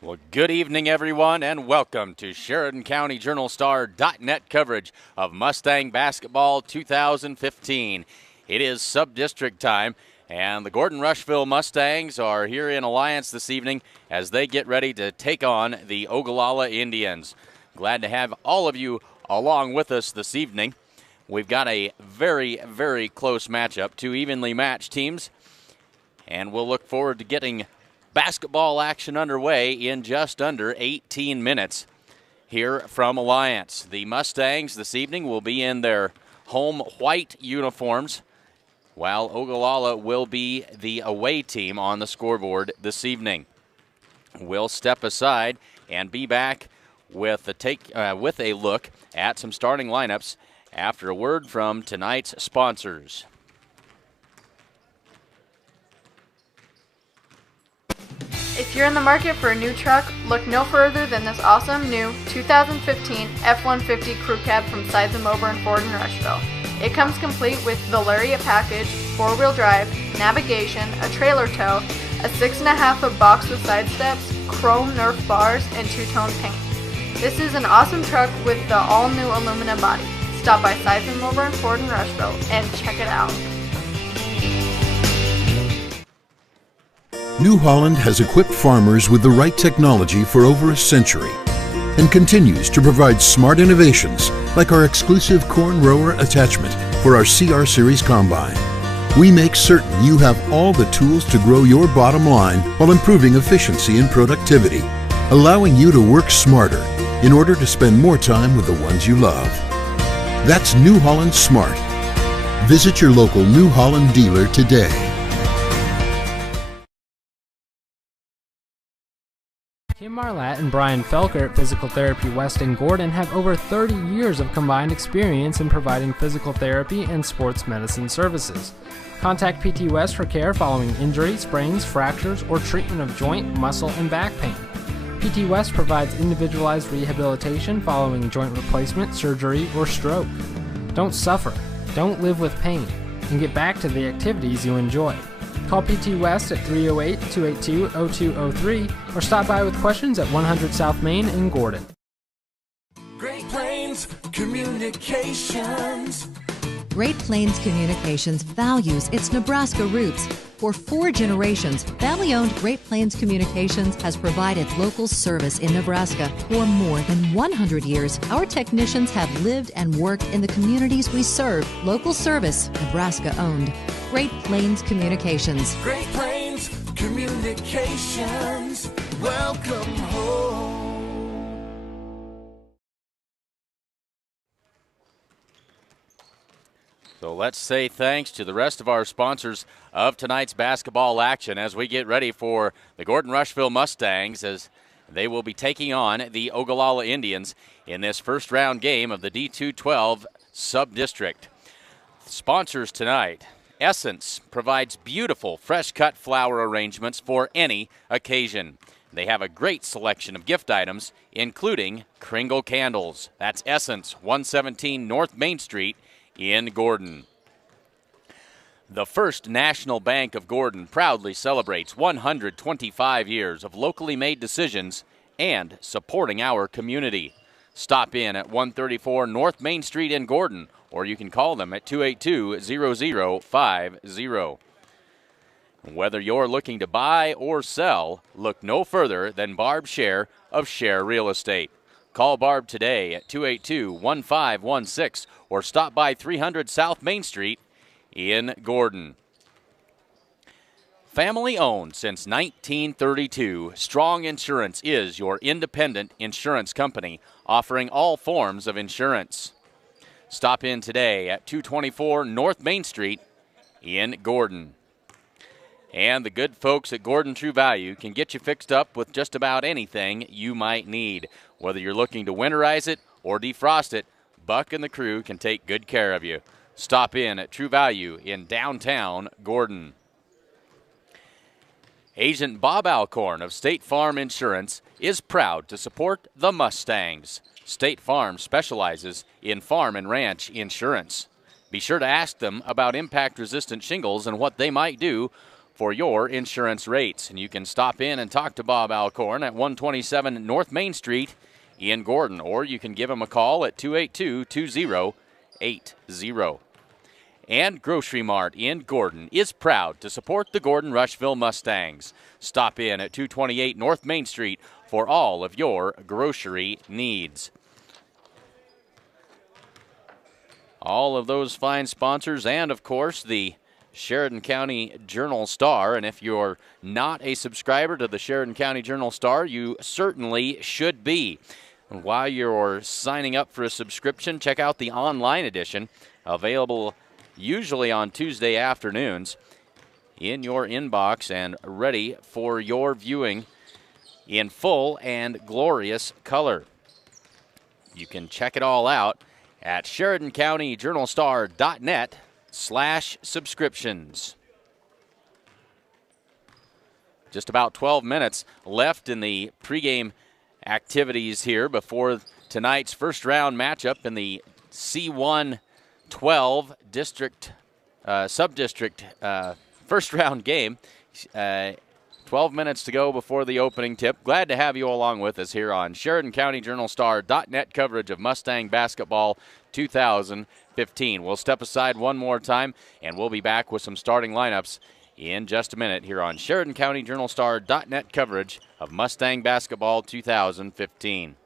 Well, good evening, everyone, and welcome to Sheridan County Journal-Star.net coverage of Mustang Basketball 2015. It is sub-district time, and the Gordon Rushville Mustangs are here in Alliance this evening as they get ready to take on the Ogallala Indians. Glad to have all of you along with us this evening. We've got a very, very close matchup, two evenly matched teams, and we'll look forward to getting basketball action underway in just under 18 minutes here from Alliance. The Mustangs this evening will be in their home white uniforms, while Ogallala will be the away team on the scoreboard this evening. We'll step aside and be back with a look at some starting lineups after a word from tonight's sponsors. If you're in the market for a new truck, look no further than this awesome new 2015 F-150 Crew Cab from Sides & Mober and Ford in Rushville. It comes complete with the Lariat package, 4-wheel drive, navigation, a trailer tow, a 6.5-foot box with side steps, chrome Nerf bars, and two-tone paint. This is an awesome truck with the all-new aluminum body. Stop by Sides & Mober and Ford in Rushville and check it out. New Holland has equipped farmers with the right technology for over a century and continues to provide smart innovations like our exclusive corn rower attachment for our CR Series Combine. We make certain you have all the tools to grow your bottom line while improving efficiency and productivity, allowing you to work smarter in order to spend more time with the ones you love. That's New Holland Smart. Visit your local New Holland dealer today. Kim Marlatt and Brian Felker at Physical Therapy West in Gordon have over 30 years of combined experience in providing physical therapy and sports medicine services. Contact PT West for care following injury, sprains, fractures, or treatment of joint, muscle, and back pain. PT West provides individualized rehabilitation following joint replacement, surgery, or stroke. Don't suffer, don't live with pain, and get back to the activities you enjoy. Call PT West at 308-282-0203 or stop by with questions at 100 South Main in Gordon. Great Plains Communications. Great Plains Communications values its Nebraska roots. For 4 generations, family-owned Great Plains Communications has provided local service in Nebraska. For more than 100 years, our technicians have lived and worked in the communities we serve. Local service, Nebraska-owned. Great Plains Communications. Great Plains Communications. Welcome home. So let's say thanks to the rest of our sponsors of tonight's basketball action as we get ready for the Gordon Rushville Mustangs as they will be taking on the Ogallala Indians in this first round game of the D212 sub-district. Sponsors tonight: Essence provides beautiful fresh-cut flower arrangements for any occasion. They have a great selection of gift items, including Kringle candles. That's Essence, 117 North Main Street in Gordon. The First National Bank of Gordon proudly celebrates 125 years of locally made decisions and supporting our community. Stop in at 134 North Main Street in Gordon, or you can call them at 282-0050. Whether you're looking to buy or sell, look no further than Barb Share of Share Real Estate. Call Barb today at 282-1516 or stop by 300 South Main Street in Gordon. Family owned since 1932, Strong Insurance is your independent insurance company offering all forms of insurance. Stop in today at 224 North Main Street in Gordon. And the good folks at Gordon True Value can get you fixed up with just about anything you might need. Whether you're looking to winterize it or defrost it, Buck and the crew can take good care of you. Stop in at True Value in downtown Gordon. Agent Bob Alcorn of State Farm Insurance is proud to support the Mustangs. State Farm specializes in farm and ranch insurance. Be sure to ask them about impact-resistant shingles and what they might do for your insurance rates. And you can stop in and talk to Bob Alcorn at 127 North Main Street in Gordon, or you can give him a call at 282-2080. And Grocery Mart in Gordon is proud to support the Gordon Rushville Mustangs. Stop in at 228 North Main Street for all of your grocery needs. All of those fine sponsors, and of course the Sheridan County Journal-Star. And if you're not a subscriber to the Sheridan County Journal-Star, you certainly should be. And while you're signing up for a subscription, check out the online edition, available usually on Tuesday afternoons, in your inbox and ready for your viewing in full and glorious color. You can check it all out at SheridanCountyJournalStar.net/subscriptions. Just about 12 minutes left in the pregame activities here before tonight's first round matchup in the C1 12 district, sub-district first round game. 12 minutes to go before the opening tip. Glad to have you along with us here on SheridanCountyJournalStar.net coverage of Mustang Basketball 2015. We'll step aside one more time, and we'll be back with some starting lineups in just a minute here on SheridanCountyJournalStar.net coverage of Mustang Basketball 2015.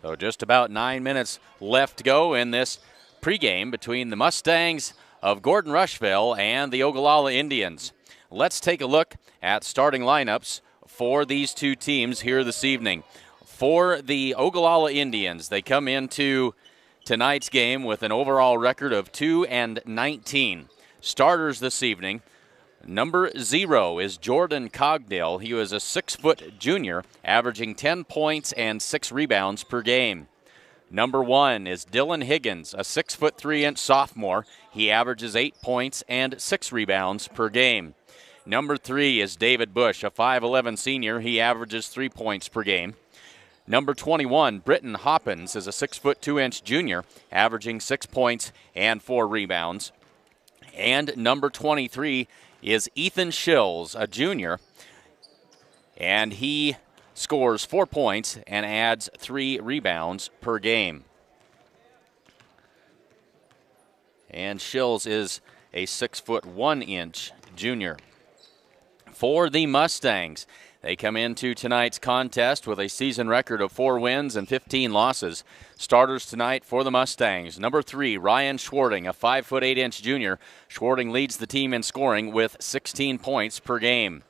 So just about 9 minutes left to go in this pregame between the Mustangs of Gordon Rushville and the Ogallala Indians. Let's take a look at starting lineups for these two teams here this evening. For the Ogallala Indians, they come into tonight's game with an overall record of 2-19. Starters this evening: number 0 is Jordan Cogdill. He was a 6-foot junior, averaging 10 points and 6 rebounds per game. Number 1 is Dylan Higgins, a 6-foot 3-inch sophomore. He averages 8 points and 6 rebounds per game. Number 3 is David Bush, a 5'11 senior. He averages 3 points per game. Number 21, Britton Hoppins, is a 6'2" junior, averaging 6 points and 4 rebounds. And number 23 is Ethan Shills, a junior, and he scores 4 points and adds 3 rebounds per game. And Shills is a 6'1" junior. For the Mustangs, they come into tonight's contest with a season record of 4 wins and 15 losses. Starters tonight for the Mustangs. Number 3, Ryan Schwarting, a 5'8" junior. Schwarting leads the team in scoring with 16 points per game.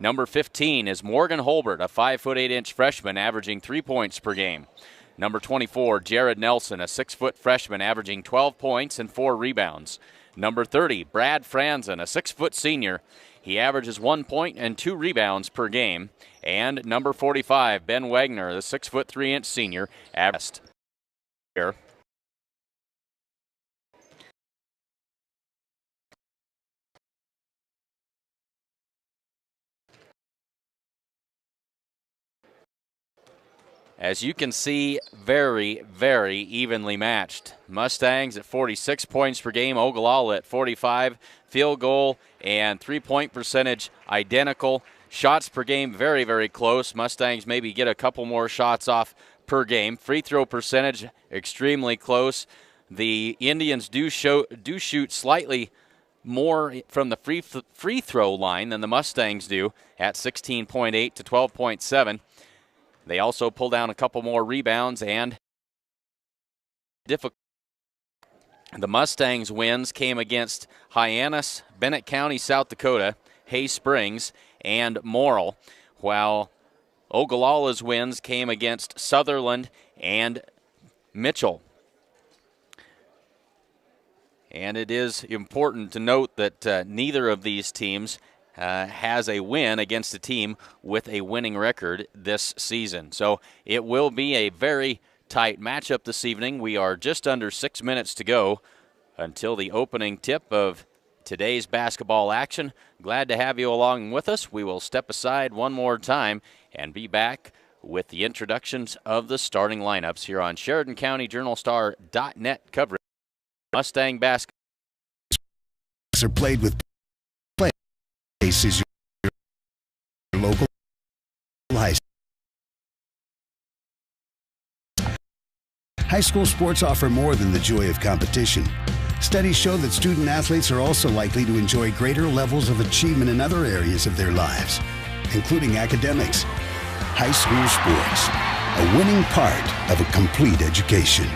Number 15 is Morgan Holbert, a 5'8" freshman, averaging 3 points per game. Number 24, Jared Nelson, a 6' freshman, averaging 12 points and 4 rebounds. Number 30, Brad Franzen, a 6' senior. He averages 1 point and 2 rebounds per game. And number 45, Ben Wagner, the 6'3" senior, averaged here. As you can see, very, very evenly matched. Mustangs at 46 points per game, Ogallala at 45. Field goal and 3-point percentage identical. Shots per game very, very close. Mustangs maybe get a couple more shots off per game. Free throw percentage extremely close. The Indians do shoot slightly more from the free throw line than the Mustangs do at 16.8 to 12.7. They also pull down a couple more rebounds and difficult. The Mustangs' wins came against Hyannis, Bennett County, South Dakota, Hay Springs, and Morrill, while Ogallala's wins came against Sutherland and Mitchell. And it is important to note that neither of these teams has a win against a team with a winning record this season. So it will be a very tight matchup this evening. We are just under 6 minutes to go until the opening tip of today's basketball action. Glad to have you along with us. We will step aside one more time and be back with the introductions of the starting lineups here on Sheridan County JournalStar.net coverage. Mustang basketball are played with places your local high school sports offer more than the joy of competition. Studies show that student athletes are also likely to enjoy greater levels of achievement in other areas of their lives, including academics. High school sports, a winning part of a complete education.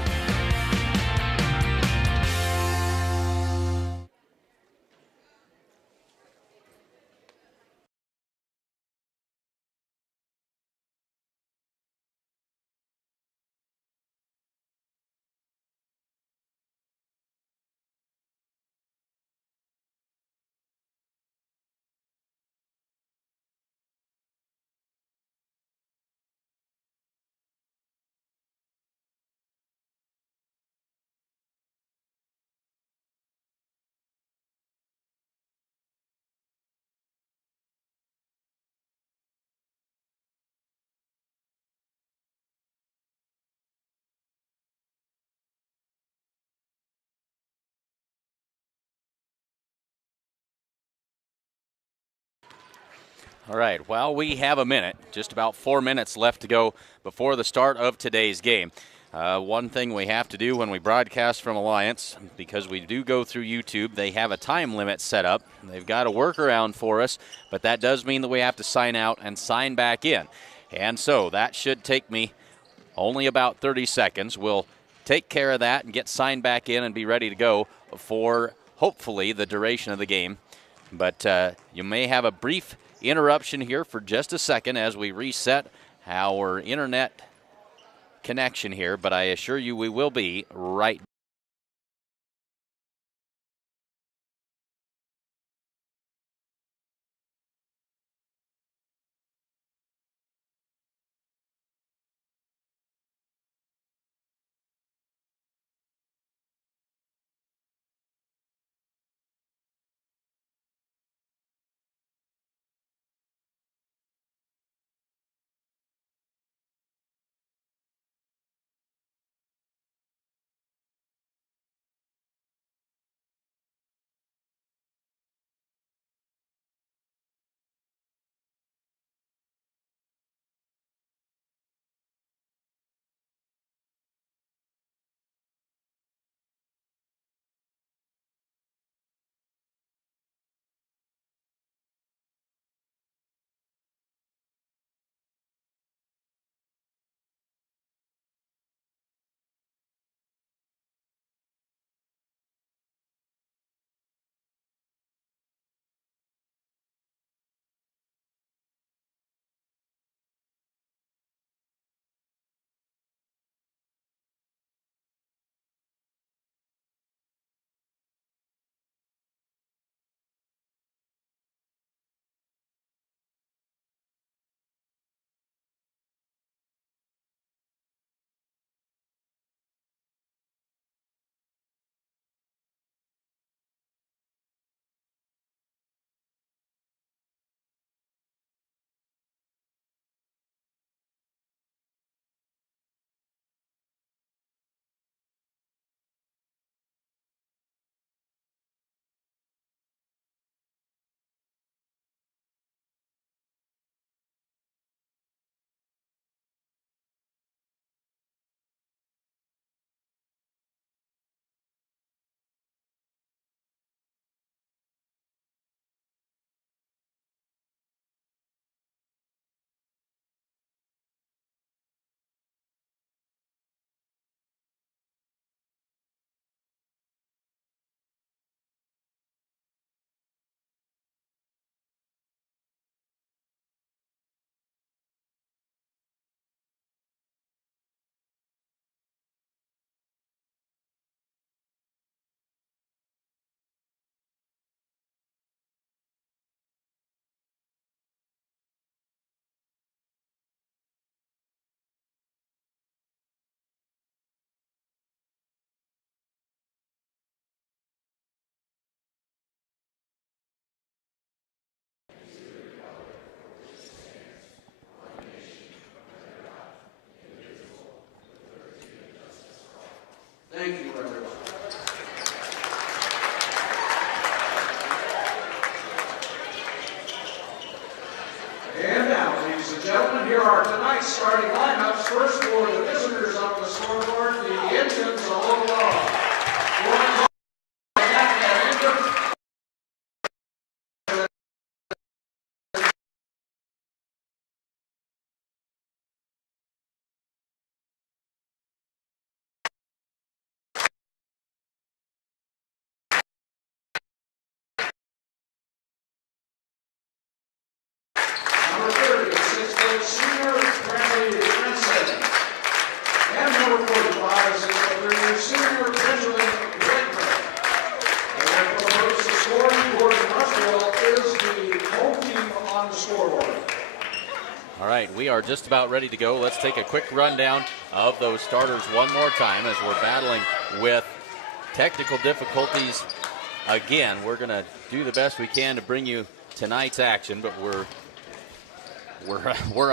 All right, well, we have a minute, just about 4 minutes left to go before the start of today's game. One thing we have to do when we broadcast from Alliance, because we do go through YouTube, they have a time limit set up. They've got a workaround for us, but that does mean that we have to sign out and sign back in. And so that should take me only about 30 seconds. We'll take care of that and get signed back in and be ready to go for, hopefully, the duration of the game. But you may have a brief interruption here for just a second as we reset our internet connection here, but I assure you we will be right back. starting lineups. First for the visitors on the scoreboard, the Indians of Ogallala. Number 30, 6'6" senior Bradley Princeton. And number 45, 6'3" senior Benjamin Whitmer. And for the purpose of scoring, Gordon Rushville is the home team on the scoreboard. All right, we are just about ready to go. Let's take a quick rundown of those starters one more time as we're battling with technical difficulties. Again, we're going to do the best we can to bring you tonight's action, but we're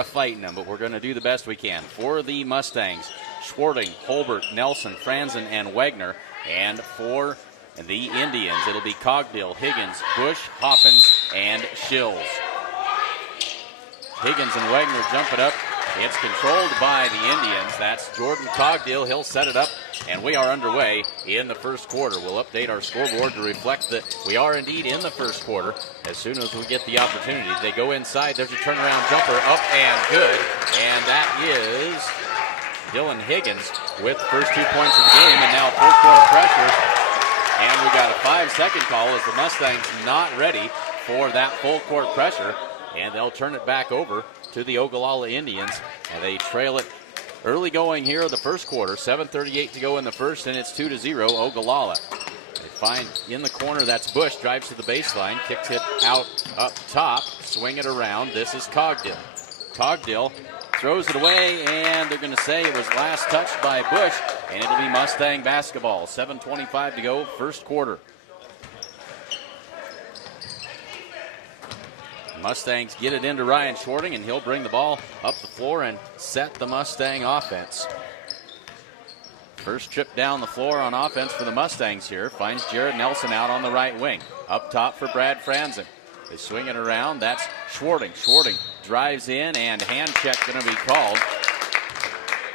fighting them, but we're going to do the best we can. For the Mustangs, Schwarting, Holbert, Nelson, Franzen, and Wagner. And for the Indians, it'll be Cogdill, Higgins, Bush, Hoppins, and Shills. Higgins and Wagner jump it up. It's controlled by the Indians. That's Jordan Cogdill. He'll set it up, and we are underway in the first quarter. We'll update our scoreboard to reflect that we are indeed in the first quarter as soon as we get the opportunity. They go inside. There's a turnaround jumper up and good, and that is Dylan Higgins with the first 2 points of the game, and now full court pressure. And we got a 5-second call as the Mustangs not ready for that full court pressure. And they'll turn it back over to the Ogallala Indians. And they trail it early going here in the first quarter. 7:38 to go in the first, and it's 2-0 Ogallala. They find in the corner, that's Bush, drives to the baseline, kicks it out up top, swing it around. This is Cogdill. Cogdill throws it away, and they're going to say it was last touched by Bush, and it'll be Mustang basketball. 7:25 to go, first quarter. Mustangs get it into Ryan Schwarting, and he'll bring the ball up the floor and set the Mustang offense. First trip down the floor on offense for the Mustangs here. Finds Jared Nelson out on the right wing. Up top for Brad Franzen. They swing it around. That's Schwarting. Schwarting drives in, and hand check going to be called.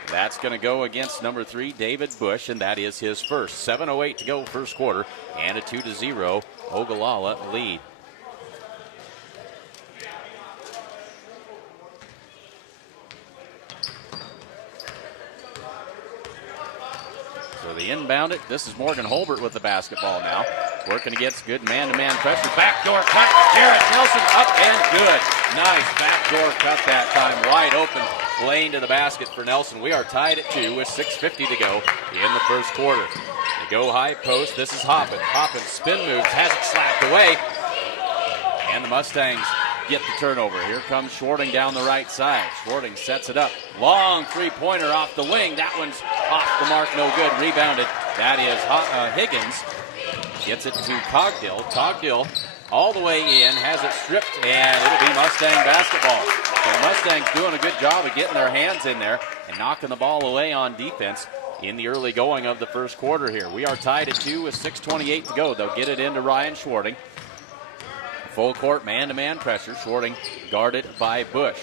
That's going to go against number 3, David Bush, and that is his first. 7:08 to go first quarter, and a 2-0 Ogallala lead. So the inbound it. This is Morgan Holbert with the basketball now. Working against good man-to-man pressure. Backdoor cut. Jared Nelson up and good. Nice backdoor cut that time. Wide open lane to the basket for Nelson. We are tied at 2 with 6:50 to go in the first quarter. They go high post. This is Hoppin. Hoppin spin moves. Has it slapped away. And the Mustangs get the turnover. Here comes Schwarting down the right side. Schwarting sets it up. Long three-pointer off the wing. That one's off the mark, no good. Rebounded. That is Higgins. Gets it to Cogdill. Cogdill all the way in, has it stripped, and it'll be Mustang basketball. So the Mustangs doing a good job of getting their hands in there and knocking the ball away on defense in the early going of the first quarter here. We are tied at 2 with 6:28 to go. They'll get it into Ryan Schwarting. Full court man-to-man pressure. Schwarting guarded by Bush.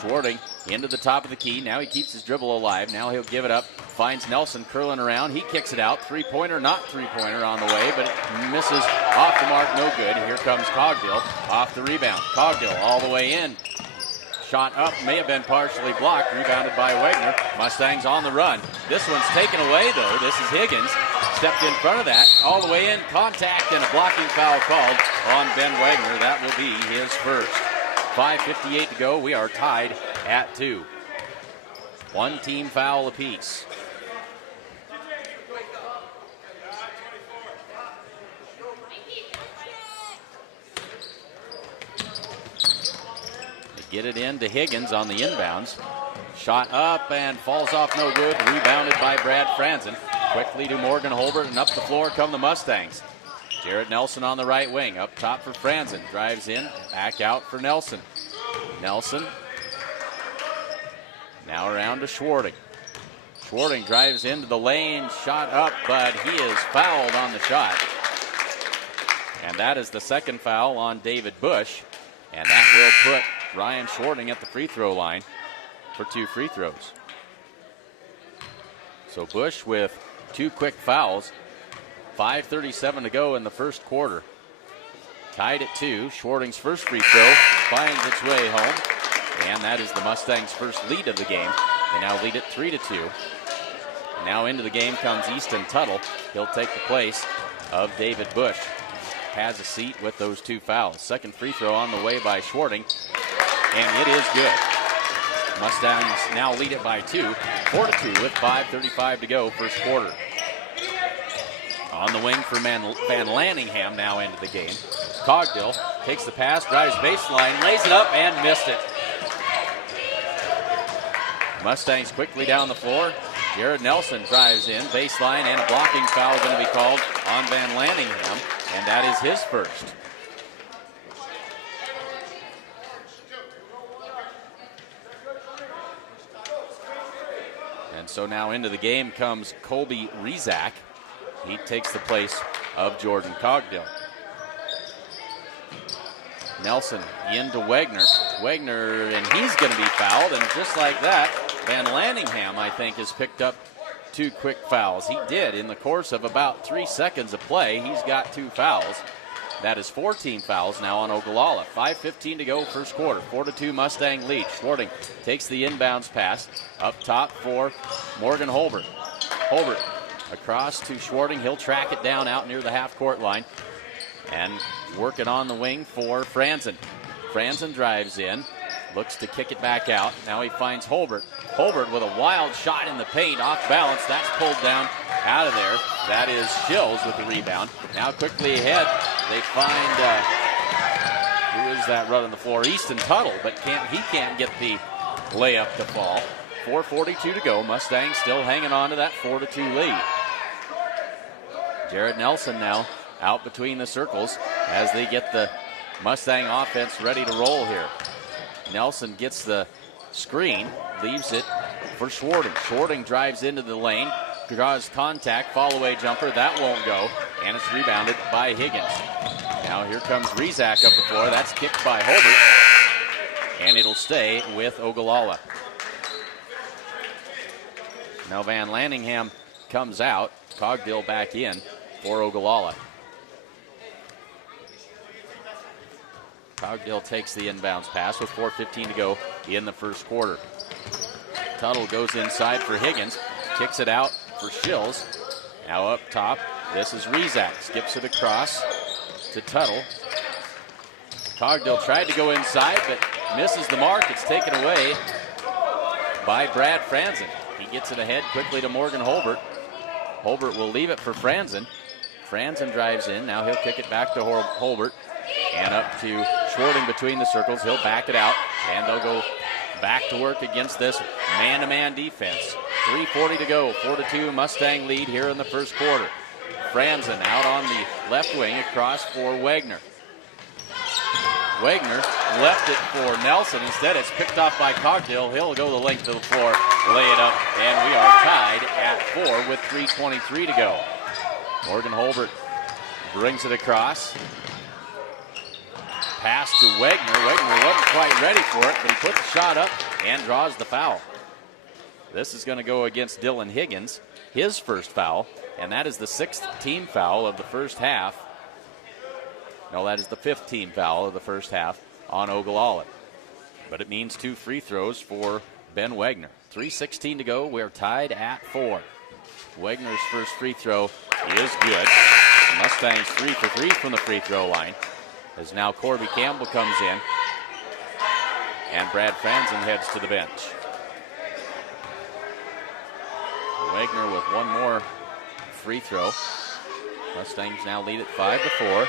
Schwarting into the top of the key. Now he keeps his dribble alive. Now he'll give it up. Finds Nelson curling around. He kicks it out. Three-pointer, not three-pointer on the way, but it misses off the mark. No good. Here comes Cogdill off the rebound. Cogdill all the way in. Shot up, may have been partially blocked. Rebounded by Wagner. Mustangs on the run. This one's taken away, though. This is Higgins. Stepped in front of that. All the way in. Contact and a blocking foul called on Ben Wagner. That will be his first. 5:58 to go. We are tied at 2. One team foul apiece. They get it in to Higgins on the inbounds. Shot up and falls off, no good. Rebounded by Brad Franzen. Quickly to Morgan Holbert, and up the floor come the Mustangs. Jared Nelson on the right wing. Up top for Franzen. Drives in, back out for Nelson. Nelson. Now around to Schwarting. Schwarting drives into the lane. Shot up, but he is fouled on the shot. And that is the second foul on David Bush. And that will put Ryan Schwarting at the free throw line. for 2 free throws. So Bush with 2 quick fouls. 5:37 to go in the first quarter. Tied at 2. Schwarting's first free throw finds its way home. And that is the Mustangs' first lead of the game. They now lead it 3-2. Now into the game comes Easton Tuttle. He'll take the place of David Bush. Has a seat with those 2 fouls. Second free throw on the way by Schwarting. And it is good. Mustangs now lead it by 2. 4-2 with 5:35 to go first quarter. On the wing for Van Lanningham now into the game. Cogdill takes the pass, drives baseline, lays it up, and missed it. Mustangs quickly down the floor. Jared Nelson drives in, baseline, and a blocking foul going to be called on Van Lanningham, and that is his first. And so now into the game comes Colby Rezak. He takes the place of Jordan Cogdill. Nelson into Wegner. Wegner, and he's going to be fouled, and just like that, Van Lanningham, I think, has picked up 2 quick fouls. He did in the course of about 3 seconds of play. He's got 2 fouls. That is 14 fouls now on Ogallala. 5:15 to go first quarter. 4-2 Mustang lead. Schwarting takes the inbounds pass up top for Morgan Holbert. Holbert across to Schwarting. He'll track it down out near the half-court line. And working on the wing for Franzen. Franzen drives in, looks to kick it back out. Now he finds Holbert. Holbert with a wild shot in the paint, off balance. That's pulled down out of there. That is Shills with the rebound. Now quickly ahead, they find, who is that running the floor? Easton Tuttle, but he can't get the layup to fall. 4:42 to go. Mustangs still hanging on to that 4-2 lead. Jared Nelson now out between the circles as they get the Mustang offense ready to roll here. Nelson gets the screen, leaves it for Schwarting. Schwarting drives into the lane, draws contact, fall-away jumper. That won't go, and it's rebounded by Higgins. Now here comes Rezak up the floor. That's kicked by Holbert, and it'll stay with Ogallala. Now Van Lanningham comes out. Cogdill back in for Ogallala. Cogdill takes the inbounds pass with 4:15 to go in the first quarter. Tuttle goes inside for Higgins, kicks it out for Shills. Now up top, this is Rezak, skips it across to Tuttle. Cogdill tried to go inside, but misses the mark. It's taken away by Brad Franzen. He gets it ahead quickly to Morgan Holbert. Holbert will leave it for Franzen. Franzen drives in. Now he'll kick it back to Holbert. And up to Schwarting between the circles. He'll back it out, and they'll go back to work against this man-to-man defense. 3:40 to go. 4-2 Mustang lead here in the first quarter. Franzen out on the left wing across for Wegner. Wegner left it for Nelson. Instead, it's picked off by Cogdill. He'll go the length of the floor, lay it up, and we are tied at 4 with 3:23 to go. Morgan Holbert brings it across. Pass to Wegner. Wegner wasn't quite ready for it, but he puts the shot up and draws the foul. This is going to go against Dylan Higgins, his first foul, and that is the 6th team foul of the first half. No, that is the 5th team foul of the first half on Ogallala. But it means 2 free throws for Ben Wegner. 3:16 to go. We're tied at 4. Wegner's first free throw is good. The Mustangs 3 for 3 from the free throw line. As now Corby Campbell comes in, and Brad Franzen heads to the bench. Wegner with one more free throw. Mustangs now lead at 5-4.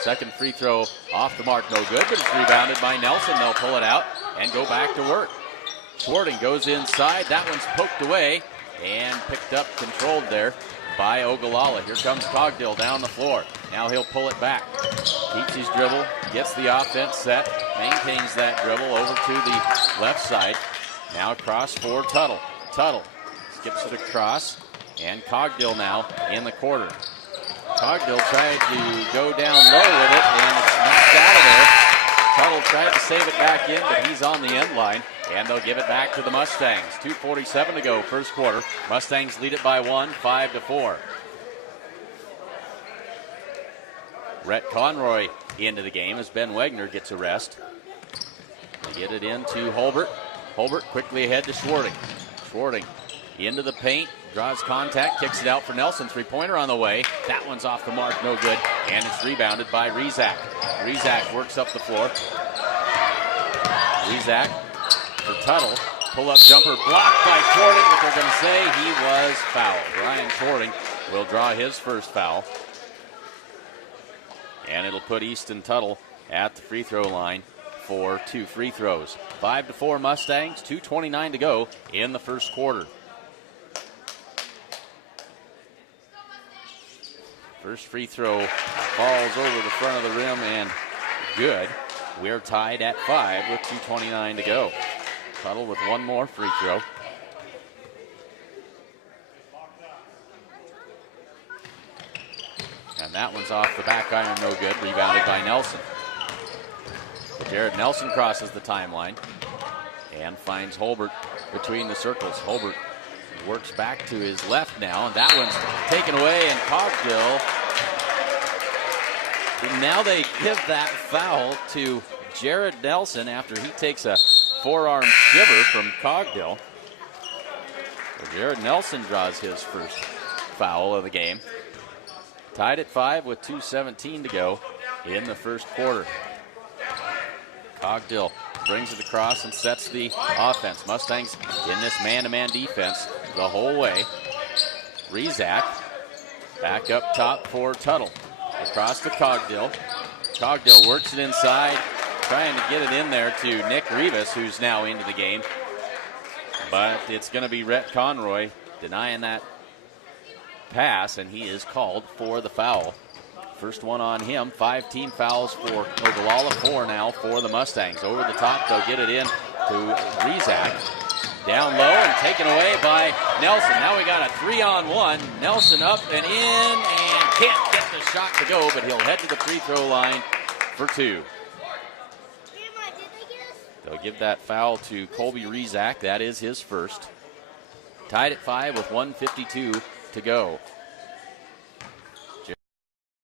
Second free throw off the mark, no good, but it's rebounded by Nelson. They'll pull it out and go back to work. Schwarting goes inside. That one's poked away and picked up, controlled there by Ogallala. Here comes Cogdill down the floor. Now he'll pull it back. Keeps his dribble, gets the offense set, maintains that dribble over to the left side. Now across for Tuttle. Tuttle skips it across, and Cogdill now in the quarter. Cogdill tried to go down low with it, and it's knocked out of there. Tuttle Cogdill tried to save it back in, but he's on the end line, and they'll give it back to the Mustangs. 2:47 to go, first quarter. Mustangs lead it by 1, 5-4. Rhett Conroy into the game as Ben Wegner gets a rest. They get it into Holbert. Holbert quickly ahead to Schwarting. Schwarting into the paint, draws contact, kicks it out for Nelson. Three-pointer on the way. That one's off the mark, no good, and it's rebounded by Rezak. Rezak works up the floor. Rezak for Tuttle. Pull-up jumper blocked by Schwarting, but they're going to say he was fouled. Ryan Schwarting will draw his first foul. And it'll put Easton Tuttle at the free throw line for 2 free throws. 5-4 Mustangs, 2:29 to go in the first quarter. First free throw falls over the front of the rim and good. We're tied at 5 with 2:29 to go. Tuttle with one more free throw. And that one's off the back iron, no good. Rebounded by Nelson. Jared Nelson crosses the timeline and finds Holbert between the circles. Holbert works back to his left now, and that one's taken away, and Cogdill. Now they give that foul to Jared Nelson after he takes a forearm shiver from Cogdill. So Jared Nelson draws his first foul of the game. Tied at 5 with 2:17 to go in the first quarter. Cogdill brings it across and sets the offense. Mustangs in this man-to-man defense the whole way. Rezak back up top for Tuttle. Across to Cogdill. Cogdill works it inside, trying to get it in there to Nick Rivas, who's now into the game. But it's going to be Rhett Conroy denying that pass, and he is called for the foul. First one on him. 5 team fouls for Ogallala, 4 now for the Mustangs. Over the top, they'll get it in to Rezak. Down low and taken away by Nelson. Now we got a 3-on-1. Nelson up and in and can't get the shot to go, but he'll head to the free throw line for 2. They'll give that foul to Colby Rezak. That is his first. Tied at 5 with 1:52 to go.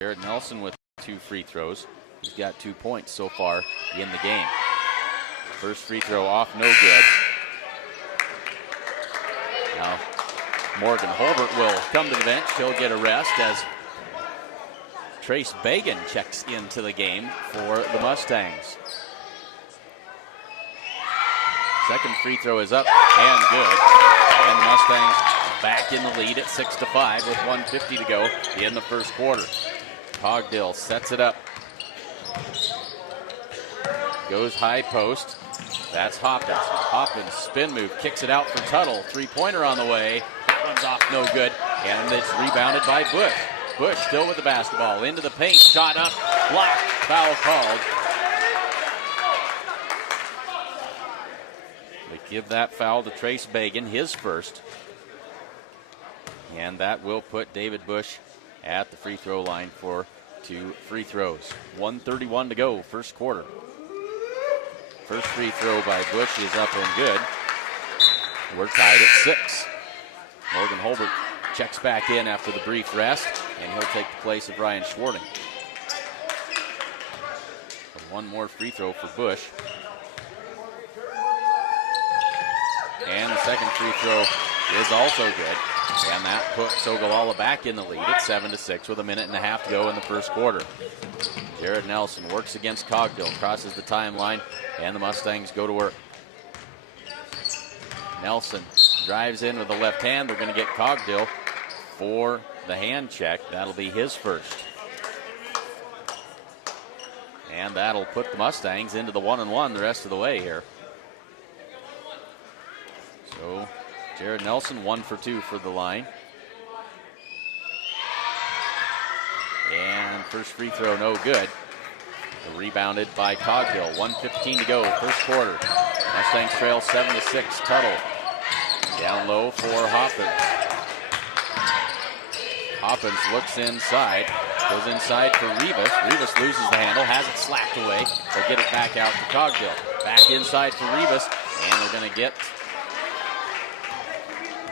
Jared Nelson with 2 free throws. He's got 2 points so far in the game. First free throw off, no good. Now Morgan Holbert will come to the bench. He'll get a rest as Trace Bagan checks into the game for the Mustangs. Second free throw is up and good. And the Mustangs back in the lead at 6-5 with 1:50 to go in the first quarter. Cogdill sets it up. Goes high post. That's Hoppins. Hoppins spin move, kicks it out for Tuttle. 3-pointer on the way. That one's off, no good. And it's rebounded by Bush. Bush still with the basketball. Into the paint, shot up, blocked, foul called. They give that foul to Trace Bagan, his first. And that will put David Bush at the free throw line for 2 free throws. 1:31 to go, first quarter. First free throw by Bush is up and good. We're tied at 6. Morgan Holbert checks back in after the brief rest, and he'll take the place of Ryan Schwarting. One more free throw for Bush. And the second free throw is also good. And that puts Ogallala back in the lead at 7-6 with 1.5 to go in the first quarter. Jared Nelson works against Cogdill, crosses the timeline, and the Mustangs go to work. Nelson drives in with the left hand. They're going to get Cogdill for the hand check. That'll be his first. And that'll put the Mustangs into the 1-1 the rest of the way here. So Jared Nelson 1 for 2 for the line. And first free throw no good. Rebounded by Cogdill. 1:15 to go, first quarter. Mustangs trail 7-6. Tuttle down low for Hoppins. Hoppins looks inside, goes inside for Rivas. Rivas loses the handle, has has it slapped away. They'll get it back out to Cogdill. Back inside for Rivas, and they're going to get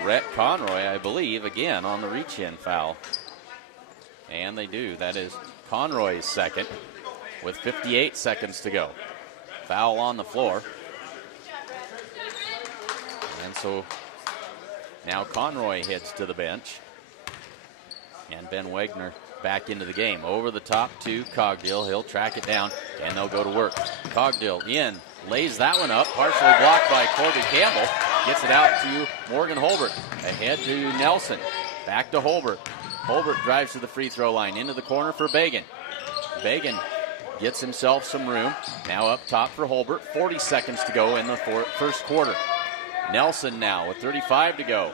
Rhett Conroy, I believe, again on the reach-in foul. And they do. That is Conroy's second with 58 seconds to go. Foul on the floor. And so now Conroy heads to the bench. And Ben Wagner back into the game. Over the top to Cogdill. He'll track it down, and they'll go to work. Cogdill in, lays that one up, partially blocked by Corby Campbell. Gets it out to Morgan Holbert. Ahead to Nelson. Back to Holbert. Holbert drives to the free throw line. Into the corner for Bagan. Bagan gets himself some room. Now up top for Holbert. 40 seconds to go in the first quarter. Nelson now with 35 to go.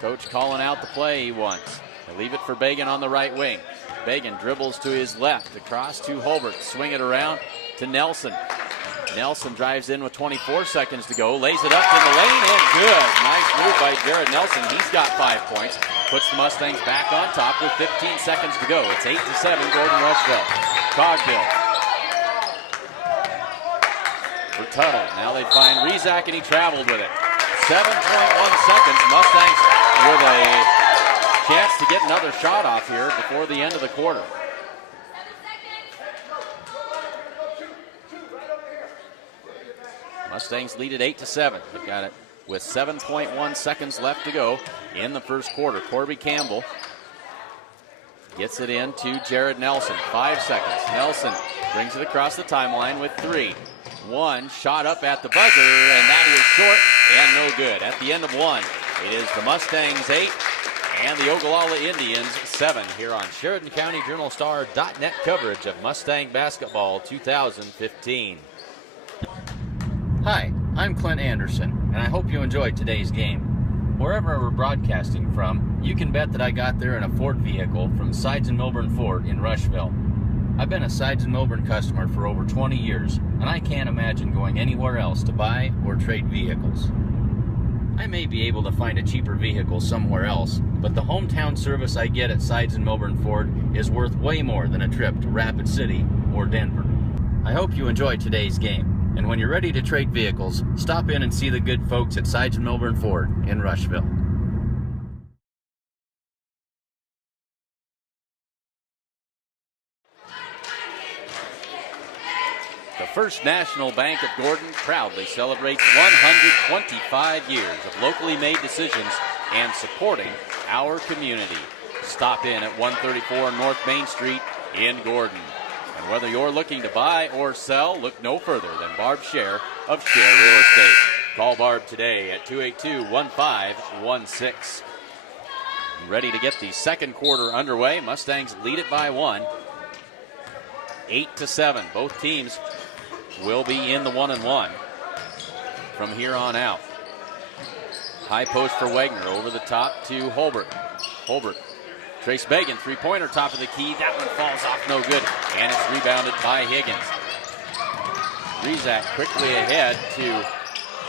Coach calling out the play he wants. They leave it for Bagan on the right wing. Bagan dribbles to his left. Across to Holbert. Swing it around to Nelson. Nelson drives in with 24 seconds to go. Lays it up to the lane, and good. Nice move by Jared Nelson. He's got 5 points. Puts the Mustangs back on top with 15 seconds to go. It's 8-7, Gordon Rushville. Cogdill for Tuttle. Now they find Rezak, and he traveled with it. 7.1 seconds. Mustangs with a chance to get another shot off here before the end of the quarter. Mustangs lead at 8-7. They've got it with 7.1 seconds left to go in the first quarter. Corby Campbell gets it in to Jared Nelson. 5 seconds. Nelson brings it across the timeline with 3. 1 shot up at the buzzer, and that is short and no good. At the end of 1, it is the Mustangs 8 and the Ogallala Indians 7 here on Sheridan County Journal-Star.net coverage of Mustang Basketball 2015. Hi, I'm Clint Anderson, and I hope you enjoyed today's game. Wherever we're broadcasting from, you can bet that I got there in a Ford vehicle from Sides & Milburn Ford in Rushville. I've been a Sides & Milburn customer for over 20 years, and I can't imagine going anywhere else to buy or trade vehicles. I may be able to find a cheaper vehicle somewhere else, but the hometown service I get at Sides & Milburn Ford is worth way more than a trip to Rapid City or Denver. I hope you enjoyed today's game. And when you're ready to trade vehicles, stop in and see the good folks at Sides & Milburn Ford in Rushville. The First National Bank of Gordon proudly celebrates 125 years of locally made decisions and supporting our community. Stop in at 134 North Main Street in Gordon. And whether you're looking to buy or sell, look no further than Barb Scher of Scher Real Estate. Call Barb today at 282-1516. Ready to get the second quarter underway. Mustangs lead it by 1. 8-7. Both teams will be in the 1-1 from here on out. High post for Wagner. Over the top to Holbert. Holbert. Trace Bagan, three-pointer, top of the key. That one falls off, no good. And it's rebounded by Higgins. Rezak quickly ahead to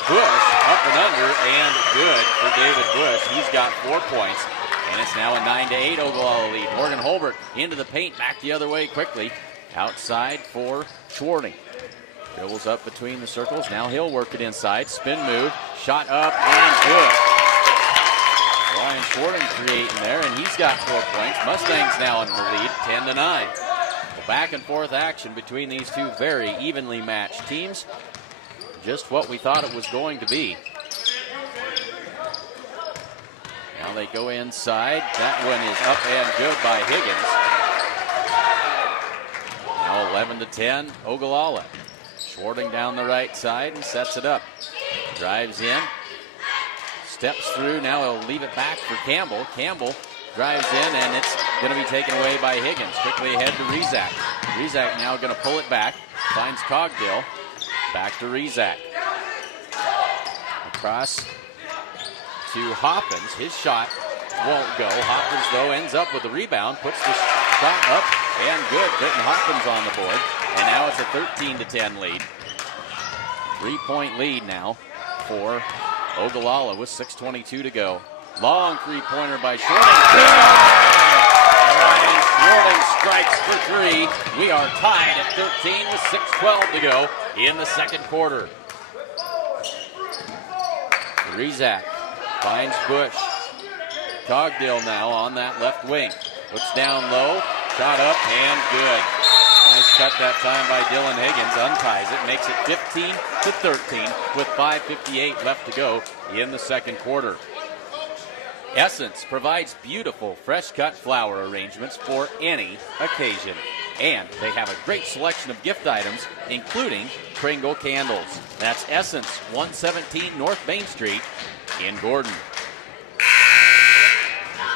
Bush, up and under, and good for David Bush. He's got 4 points, and it's now a 9-8 Ogallala lead. Morgan Holbert into the paint, back the other way quickly. Outside for Schwarting. Dribbles up between the circles. Now he'll work it inside. Spin move, shot up, and good. Ryan Schwarting creating there, and he's got 4 points. Mustangs now in the lead, 10-9. The back and forth action between these two very evenly matched teams. Just what we thought it was going to be. Now they go inside. That one is up and good by Higgins. Now 11-10, Ogallala. Schwarting down the right side and sets it up. Drives in. Steps through, now he'll leave it back for Campbell. Campbell drives in, and it's going to be taken away by Higgins. Quickly ahead to Rezak. Rezak now going to pull it back. Finds Cogdill. Back to Rezak. Across to Hoppins. His shot won't go. Hoppins, though, ends up with the rebound. Puts the shot up, and good. Britton Hoppins on the board. And now it's a 13-10 lead. 3-point lead now for Ogallala with 6:22 to go. Long three-pointer by Schwarting. Good! Ryan Warning strikes for 3. We are tied at 13 with 6:12 to go in the second quarter. Rizak finds Bush. Cogdill now on that left wing. Looks down low, shot up and good. Nice cut that time by Dylan Higgins. Unties it, makes it 15-13 with 5:58 left to go in the second quarter. Essence provides beautiful fresh cut flower arrangements for any occasion. And they have a great selection of gift items, including Pringle candles. That's Essence, 117 North Main Street in Gordon.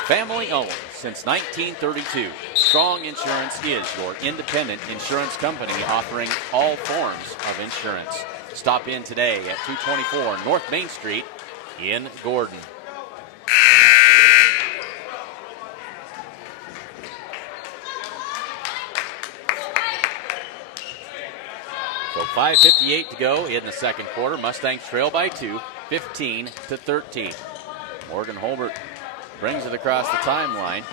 Family owned since 1932, Strong Insurance is your independent insurance company offering all forms of insurance. Stop in today at 224 North Main Street in Gordon. So 5:58 to go in the second quarter. Mustangs trail by 2, 15-13. Morgan Holbert brings it across the timeline.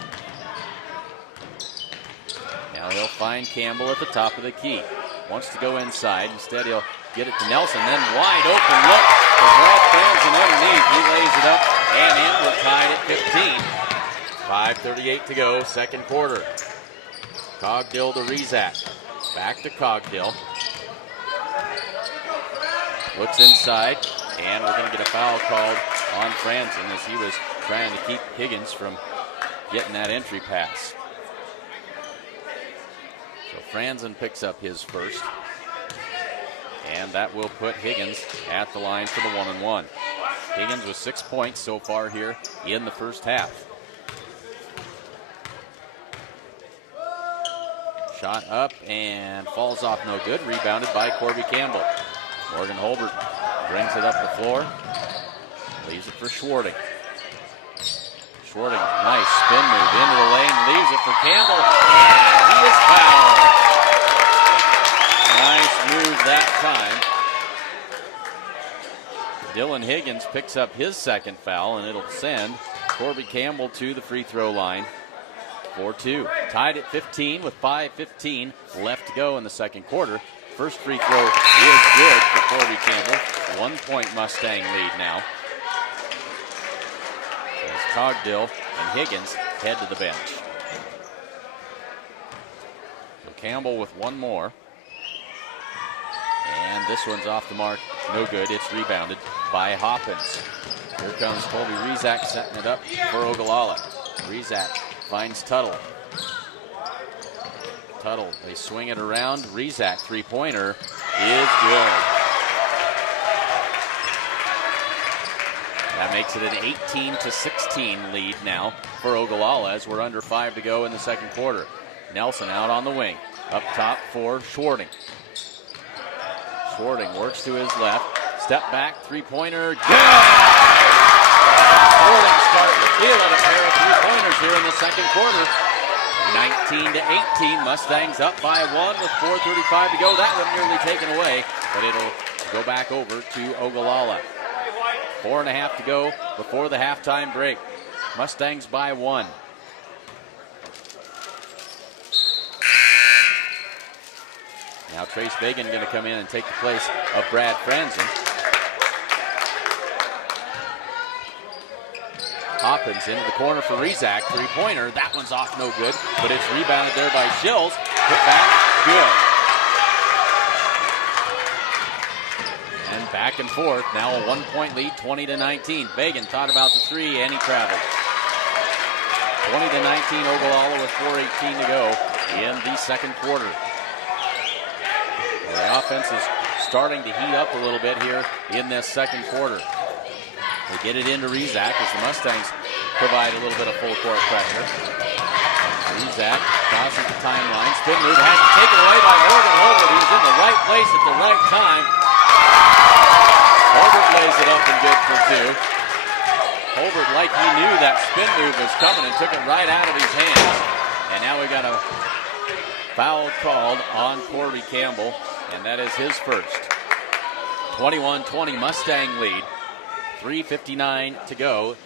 Now he'll find Campbell at the top of the key. Wants to go inside. Instead, he'll get it to Nelson. Then wide open look for Brad Franzen underneath. He lays it up and in. We're tied at 15. 5:38 to go, second quarter. Cogdill to Rizak. Back to Cogdill. Looks inside, and we're going to get a foul called on Franzen as he was trying to keep Higgins from getting that entry pass. So Franzen picks up his first, and that will put Higgins at the line for the 1-and-1. Higgins with 6 points so far here in the first half. Shot up and falls off no good. Rebounded by Corby Campbell. Morgan Holbert brings it up the floor. Leaves it for Schwarting. Schwarting, nice spin move into the lane. Leaves it for Campbell. And he is fouled. Nice move that time. Dylan Higgins picks up his second foul, and it'll send Corby Campbell to the free throw line. 4-2. Tied at 15 with 5:15 left to go in the second quarter. First free throw is good for Corby Campbell. 1 point Mustang lead now. As Cogdill and Higgins head to the bench. So Campbell with one more. And this one's off the mark. No good. It's rebounded by Hoppins. Here comes Colby Rizak setting it up for Ogallala. Rizak finds Tuttle. Tuttle, they swing it around. Rizak, three-pointer, is good. That makes it an 18-16 lead now for Ogallala as we're under 5 to go in the second quarter. Nelson out on the wing. Up top for Schwarting. Schwarting works to his left. Step back, three-pointer, good! Schwarting starting to feel it, a pair of three-pointers here in the second quarter. 19-18, Mustangs up by 1 with 4:35 to go. That one nearly taken away, but it'll go back over to Ogallala. 4.5 to go before the halftime break. Mustangs by 1. Now Trace Bagan going to come in and take the place of Brad Franzen. Hoppins into the corner for Rizak. Three-pointer. That one's off no good, but it's rebounded there by Shills. Put back. Good. And back and forth. Now a 1 point lead, 20-19. Bagan thought about the three, and he traveled. 20-19 Ogallala with 4:18 to go in the second quarter. The offense is starting to heat up a little bit here in this second quarter. They get it into Rizak as the Mustangs provide a little bit of full court pressure. Rizak crosses the timeline. Spin move has to take it away by Morgan Holbert. He was in the right place at the right time. Holbert lays it up and good for 2. Holbert, like he knew that spin move was coming and took it right out of his hands. And now we got a foul called on Corby Campbell, and that is his first. 21-20 Mustang lead. 3:59 to go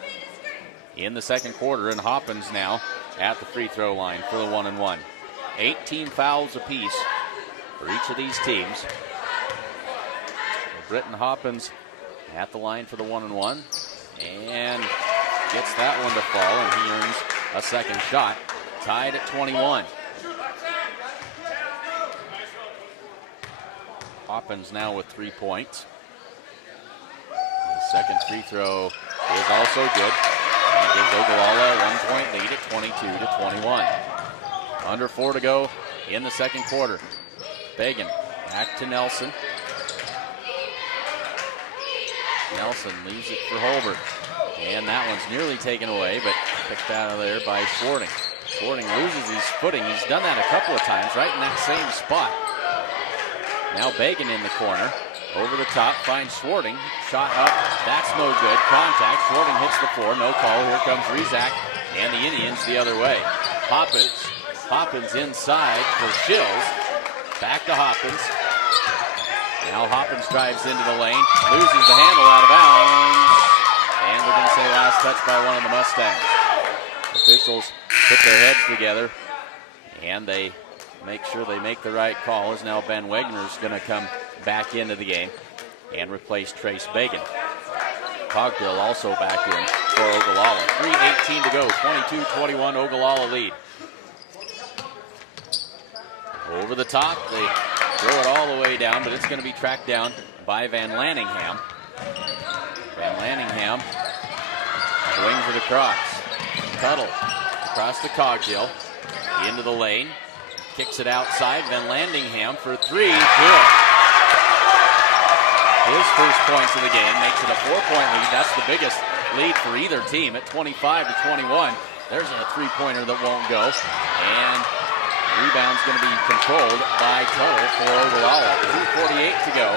in the second quarter, and Hoppins now at the free throw line for the 1-and-1. 18 fouls apiece for each of these teams. Britton Hoppins at the line for the 1-and-1 and gets that one to fall, and he earns a second shot, tied at 21. Hoppins now with 3 points. The second free throw is also good. And gives Ogallala a 1-point lead at 22-21. Under 4 to go in the second quarter. Bagan back to Nelson. Nelson leaves it for Holbert. And that one's nearly taken away, but picked out of there by Schwarting. Schwarting loses his footing. He's done that a couple of times, right in that same spot. Now Bagan in the corner. Over the top, finds Schwarting. Shot up, that's no good. Contact, Schwarting hits the floor, no call. Here comes Rizak, and the Indians the other way. Hoppins. Hoppins inside for Shills. Back to Hoppins. Now Hoppins drives into the lane, loses the handle out of bounds. And we're going to say last touch by one of the Mustangs. Officials put their heads together, and they make sure they make the right call, as now Ben Wegner's going to come back into the game and replace Trace Bagan. Cogdill also back in for Ogallala. 3:18 to go, 22-21 Ogallala lead. Over the top, they throw it all the way down, but it's going to be tracked down by Van Lanningham. Van Lanningham swings it across. Tuttle across to Cogdill, into the lane, kicks it outside. Van Lanningham for 3, good. His first points of the game makes it a 4-point lead. That's the biggest lead for either team at 25-21. There's a three-pointer that won't go. And rebound's going to be controlled by Tuttle for Ogallala. 2:48 to go.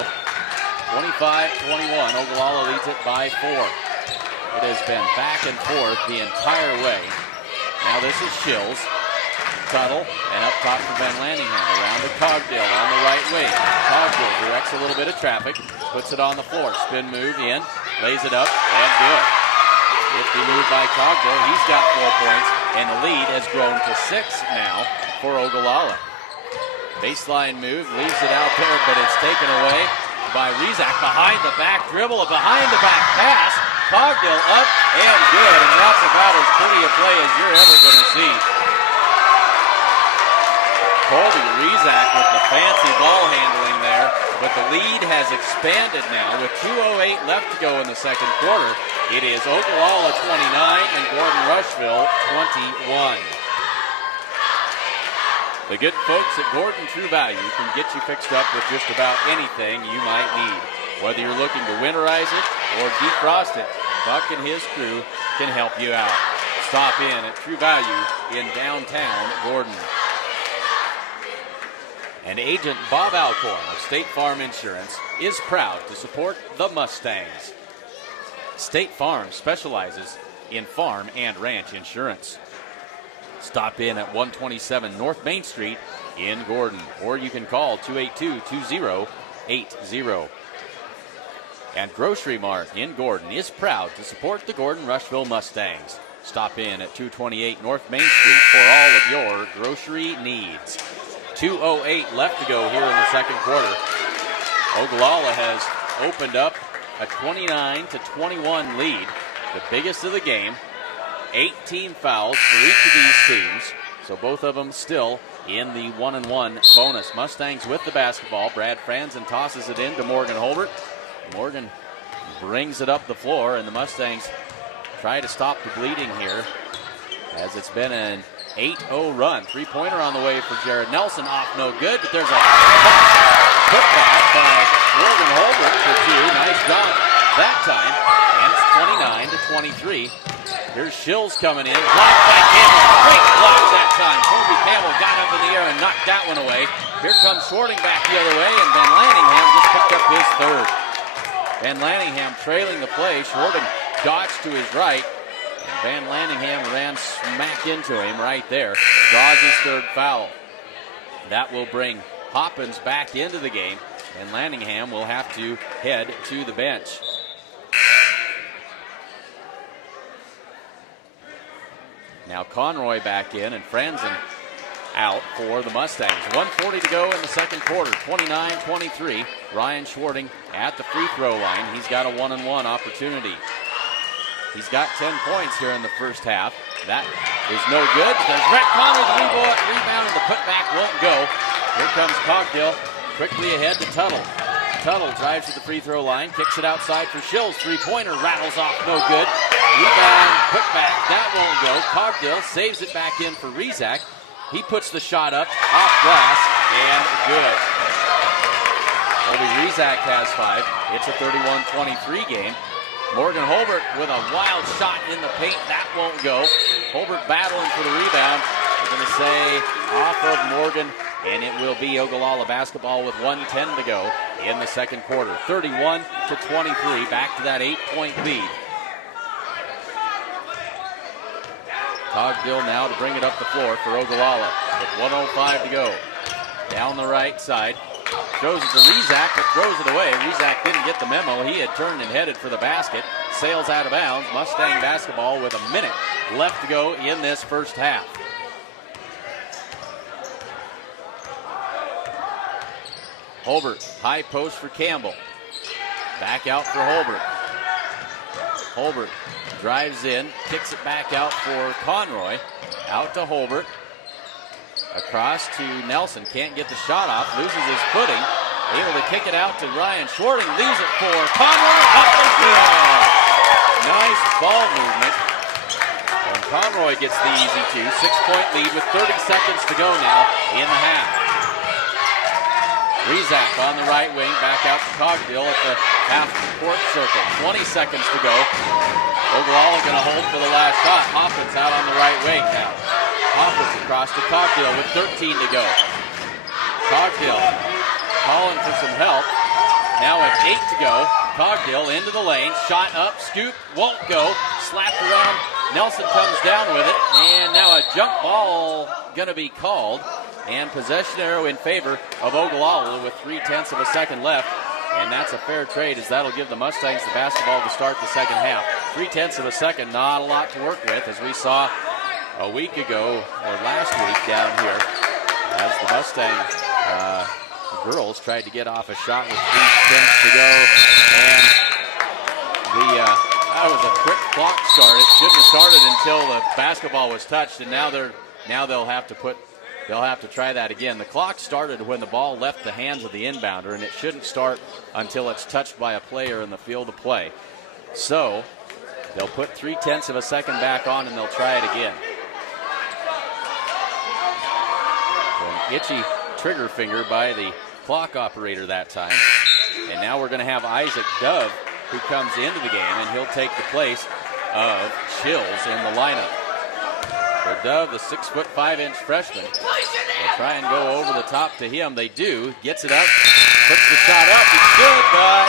25-21. Ogallala leads it by 4. It has been back and forth the entire way. Now this is Shills. Tuttle, and up top for Van Lanningham, around to Cogdill on the right wing. Cogdill directs a little bit of traffic, puts it on the floor, spin move in, lays it up, and good. 50 move by Cogdill, he's got 4 points, and the lead has grown to 6 now for Ogallala. Baseline move, leaves it out there, but it's taken away by Rizak. Behind the back dribble, a behind the back pass. Cogdill up and good, and that's about as pretty a play as you're ever going to see. Colby Rizak with the fancy ball handling there, but the lead has expanded now with 2:08 left to go in the second quarter. It is Ogallala 29 and Gordon Rushville 21. The good folks at Gordon True Value can get you fixed up with just about anything you might need. Whether you're looking to winterize it or defrost it, Buck and his crew can help you out. Stop in at True Value in downtown Gordon. And Agent Bob Alcorn of State Farm Insurance is proud to support the Mustangs. State Farm specializes in farm and ranch insurance. Stop in at 127 North Main Street in Gordon, or you can call 282-2080. And Grocery Mart in Gordon is proud to support the Gordon Rushville Mustangs. Stop in at 228 North Main Street for all of your grocery needs. 2:08 left to go here in the second quarter. Ogallala has opened up a 29-21 lead, the biggest of the game. 18 fouls for each of these teams, so both of them still in the 1-and-1 bonus. Mustangs with the basketball. Brad Franzen tosses it in to Morgan Holbert. Morgan brings it up the floor, and the Mustangs try to stop the bleeding here, as it's been an 8-0 run. Three-pointer on the way for Jared Nelson. Off no good, but there's a putback by Morgan Holbert for 2. Nice job that time. And it's 29-23. Here's Shills coming in. Blocked by Campbell. Great block that time. Kobe Campbell got up in the air and knocked that one away. Here comes Schwarting back the other way, and Van Lanningham just picked up his third. Van Lanningham trailing the play. Schwarting dodged to his right. Van Lanningham ran smack into him right there. Draws his third foul. That will bring Hoppins back into the game, and Lanningham will have to head to the bench. Now Conroy back in and Franzen out for the Mustangs. 1:40 to go in the second quarter. 29-23. Ryan Schwarting at the free throw line. He's got a 1-on-1 opportunity. He's got 10 points here in the first half. That is no good because Brett Conroy, the rebound, and the putback won't go. Here comes Cogdill quickly ahead to Tuttle. Tuttle drives to the free throw line, kicks it outside for Shills. Three-pointer rattles off, no good. Rebound, putback, that won't go. Cogdill saves it back in for Rizak. He puts the shot up, off glass, and good. Obi Rizak has 5. It's a 31-23 game. Morgan Holbert with a wild shot in the paint. That won't go. Holbert battling for the rebound. We're going to say off of Morgan, and it will be Ogallala basketball with 1:10 to go in the second quarter. 31-23, back to that 8-point lead. Cogdill now to bring it up the floor for Ogallala with 1:05 to go. Down the right side. Throws it to Rizak, but throws it away. Rizak didn't get the memo. He had turned and headed for the basket. Sails out of bounds. Mustang basketball with a minute left to go in this first half. Holbert, high post for Campbell. Back out for Holbert. Holbert drives in, kicks it back out for Conroy. Out to Holbert. Across to Nelson. Can't get the shot off. Loses his footing. Able to kick it out to Ryan Schwarting. Leaves it for Conroy. Up and good. Nice ball movement. And Conroy gets the easy 2. 6-point lead with 30 seconds to go now in the half. Rizak on the right wing. Back out to Cogdill at the half-court circle. 20 seconds to go. Ogallala going to hold for the last shot. Hoffman's out on the right wing now. Hoffman's across to Cogdill with 13 to go. Cogdill calling for some help. Now with 8 to go. Cogdill into the lane. Shot up, scoop, won't go. Slapped around. Nelson comes down with it. And now a jump ball going to be called. And possession arrow in favor of Ogallala with 0.3 of a second left. And that's a fair trade, as that'll give the Mustangs the basketball to start the second half. 0.3 of a second, not a lot to work with, as we saw a week ago, or last week down here, as the Mustang girls tried to get off a shot with 3:10 to go. And that was a quick clock start. It shouldn't have started until the basketball was touched, and now they'll have to try that again. The clock started when the ball left the hands of the inbounder, and it shouldn't start until it's touched by a player in the field of play. So they'll put 0.3 of a second back on, and they'll try it again. An itchy trigger finger by the clock operator that time. And now we're going to have Isaac Dove, who comes into the game, and he'll take the place of Chills in the lineup. For Dove, the 6'5" freshman, they'll try and go over the top to him. They do. Gets it up. Puts the shot up. It's good, but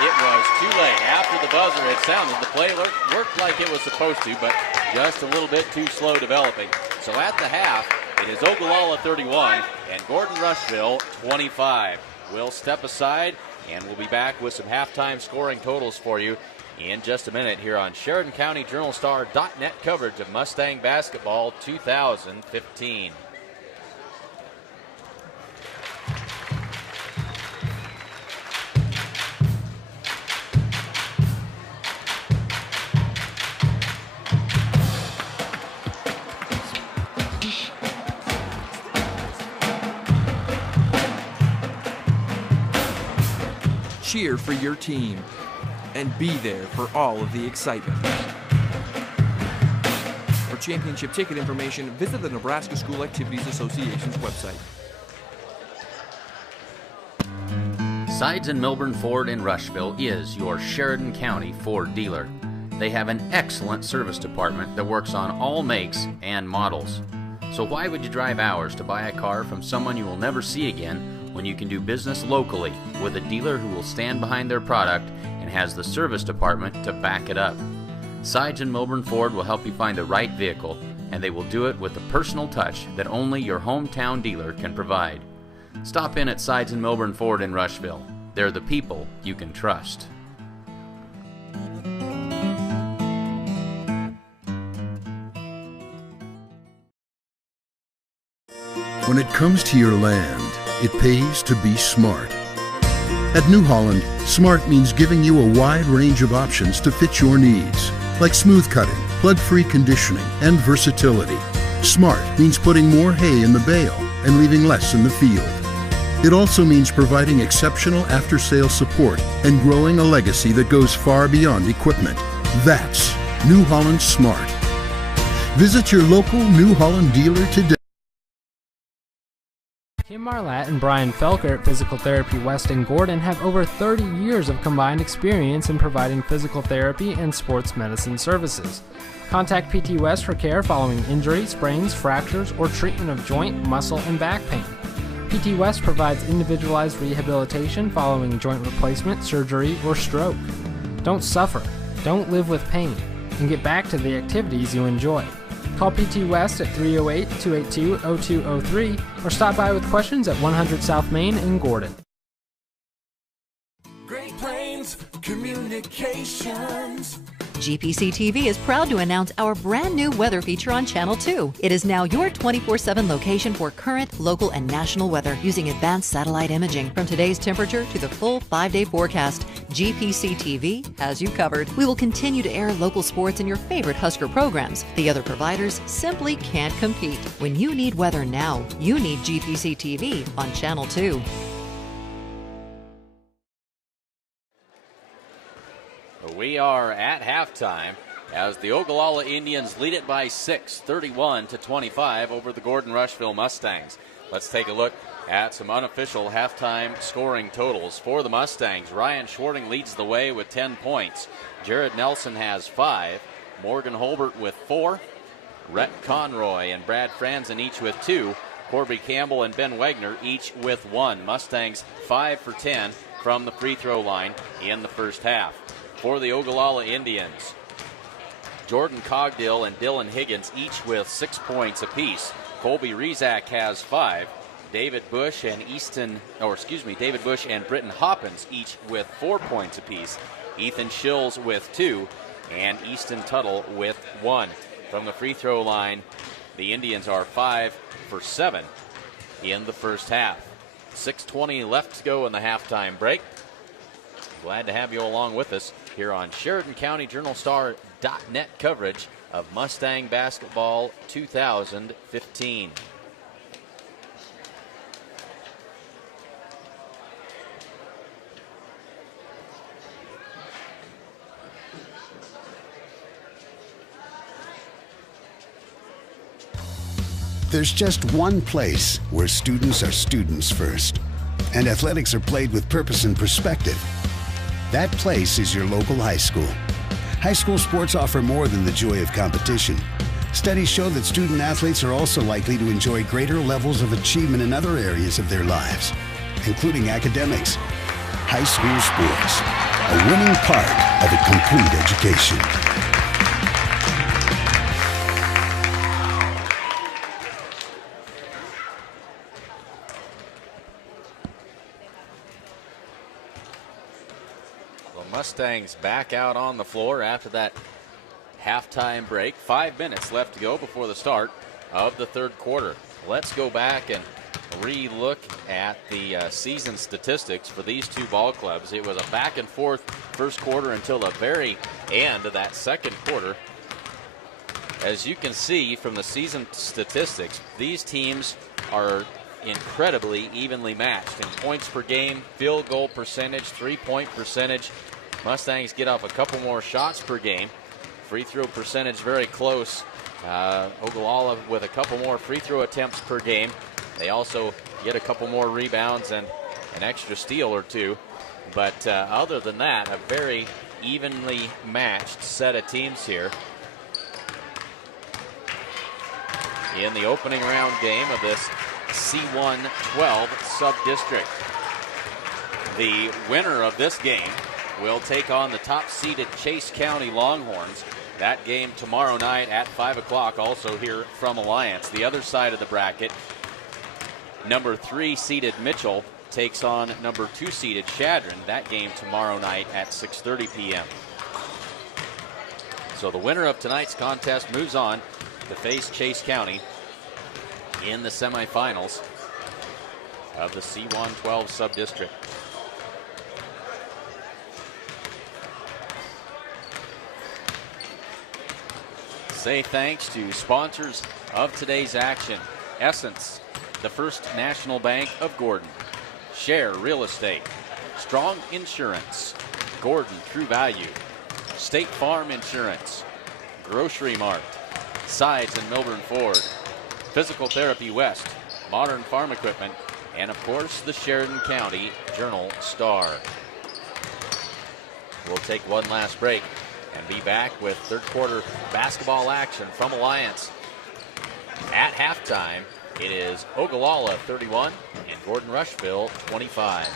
it was too late. After the buzzer had sounded, the play worked like it was supposed to, but just a little bit too slow developing. So at the half, it is Ogallala 31 and Gordon Rushville 25. We'll step aside, and we'll be back with some halftime scoring totals for you in just a minute here on Sheridan County JournalStar.net coverage of Mustang Basketball 2015. Cheer for your team and be there for all of the excitement. For championship ticket information, visit the Nebraska School Activities Association's website. Sides and Milburn Ford in Rushville is your Sheridan County Ford dealer. They have an excellent service department that works on all makes and models. So why would you drive hours to buy a car from someone you will never see again when you can do business locally with a dealer who will stand behind their product and has the service department to back it up? Sides and Milburn Ford will help you find the right vehicle, and they will do it with the personal touch that only your hometown dealer can provide. Stop in at Sides and Milburn Ford in Rushville. They're the people you can trust. when it comes to your land, it pays to be smart. At New Holland, smart means giving you a wide range of options to fit your needs, like smooth cutting, plug-free conditioning, and versatility. Smart means putting more hay in the bale and leaving less in the field. It also means providing exceptional after-sales support and growing a legacy that goes far beyond equipment. That's New Holland Smart. Visit your local New Holland dealer today. Kim Marlatt and Brian Felker at Physical Therapy West in Gordon have over 30 years of combined experience in providing physical therapy and sports medicine services. Contact PT West for care following injury, sprains, fractures, or treatment of joint, muscle, and back pain. PT West provides individualized rehabilitation following joint replacement, surgery, or stroke. Don't suffer, don't live with pain, and get back to the activities you enjoy. Call PT West at 308-282-0203 or stop by with questions at 100 South Main in Gordon. Great Plains Communications. GPC TV is proud to announce our brand new weather feature on Channel 2. It is now your 24/7 location for current, local, and national weather using advanced satellite imaging. From today's temperature to the full 5-day forecast, GPC TV has you covered. We will continue to air local sports and your favorite Husker programs. The other providers simply can't compete. When you need weather now, you need GPC TV on Channel 2. We are at halftime as the Ogallala Indians lead it by 6, 31-25 over the Gordon Rushville Mustangs. Let's take a look at some unofficial halftime scoring totals. For the Mustangs, Ryan Schwarting leads the way with 10 points. Jared Nelson has 5. Morgan Holbert with 4. Rhett Conroy and Brad Franzen each with 2. Corby Campbell and Ben Wagner each with 1. Mustangs 5 for 10 from the free throw line in the first half. For the Ogallala Indians, Jordan Cogdill and Dylan Higgins each with 6 points apiece. Colby Rezak has 5. David Bush and Britton Hoppins each with 4 points apiece. Ethan Schills with 2 and Easton Tuttle with 1. From the free throw line, the Indians are 5 for 7 in the first half. 6:20 left to go in the halftime break. Glad to have you along with us here on Sheridan County JournalStar.net coverage of Mustang Basketball 2015. There's just one place where students are students first, and athletics are played with purpose and perspective. That place is your local high school. High school sports offer more than the joy of competition. Studies show that student athletes are also likely to enjoy greater levels of achievement in other areas of their lives, including academics. High school sports, a winning part of a complete education. Mustangs back out on the floor after that halftime break. 5 minutes left to go before the start of the third quarter. Let's go back and re-look at the season statistics for these two ball clubs. It was a back and forth first quarter until the very end of that second quarter. As you can see from the season statistics, these teams are incredibly evenly matched in points per game, field goal percentage, three-point percentage. Mustangs get off a couple more shots per game. Free throw percentage very close. Ogallala with a couple more free throw attempts per game. They also get a couple more rebounds and an extra steal or two. But other than that, a very evenly matched set of teams here in the opening round game of this C1 12 sub-district. The winner of this game will take on the top-seeded Chase County Longhorns. That game tomorrow night at 5 o'clock, also here from Alliance. The other side of the bracket, number 3-seeded Mitchell takes on number 2-seeded Chadron. That game tomorrow night at 6:30 p.m. So the winner of tonight's contest moves on to face Chase County in the semifinals of the C112 sub-district. Say thanks to sponsors of today's action: Essence, the First National Bank of Gordon, Share Real Estate, Strong Insurance, Gordon True Value, State Farm Insurance, Grocery Mart, Sides and Milburn Ford, Physical Therapy West, Modern Farm Equipment, and of course the Sheridan County Journal-Star. We'll take one last break and be back with third quarter basketball action from Alliance. At halftime, it is Ogallala 31 and Gordon Rushville 25.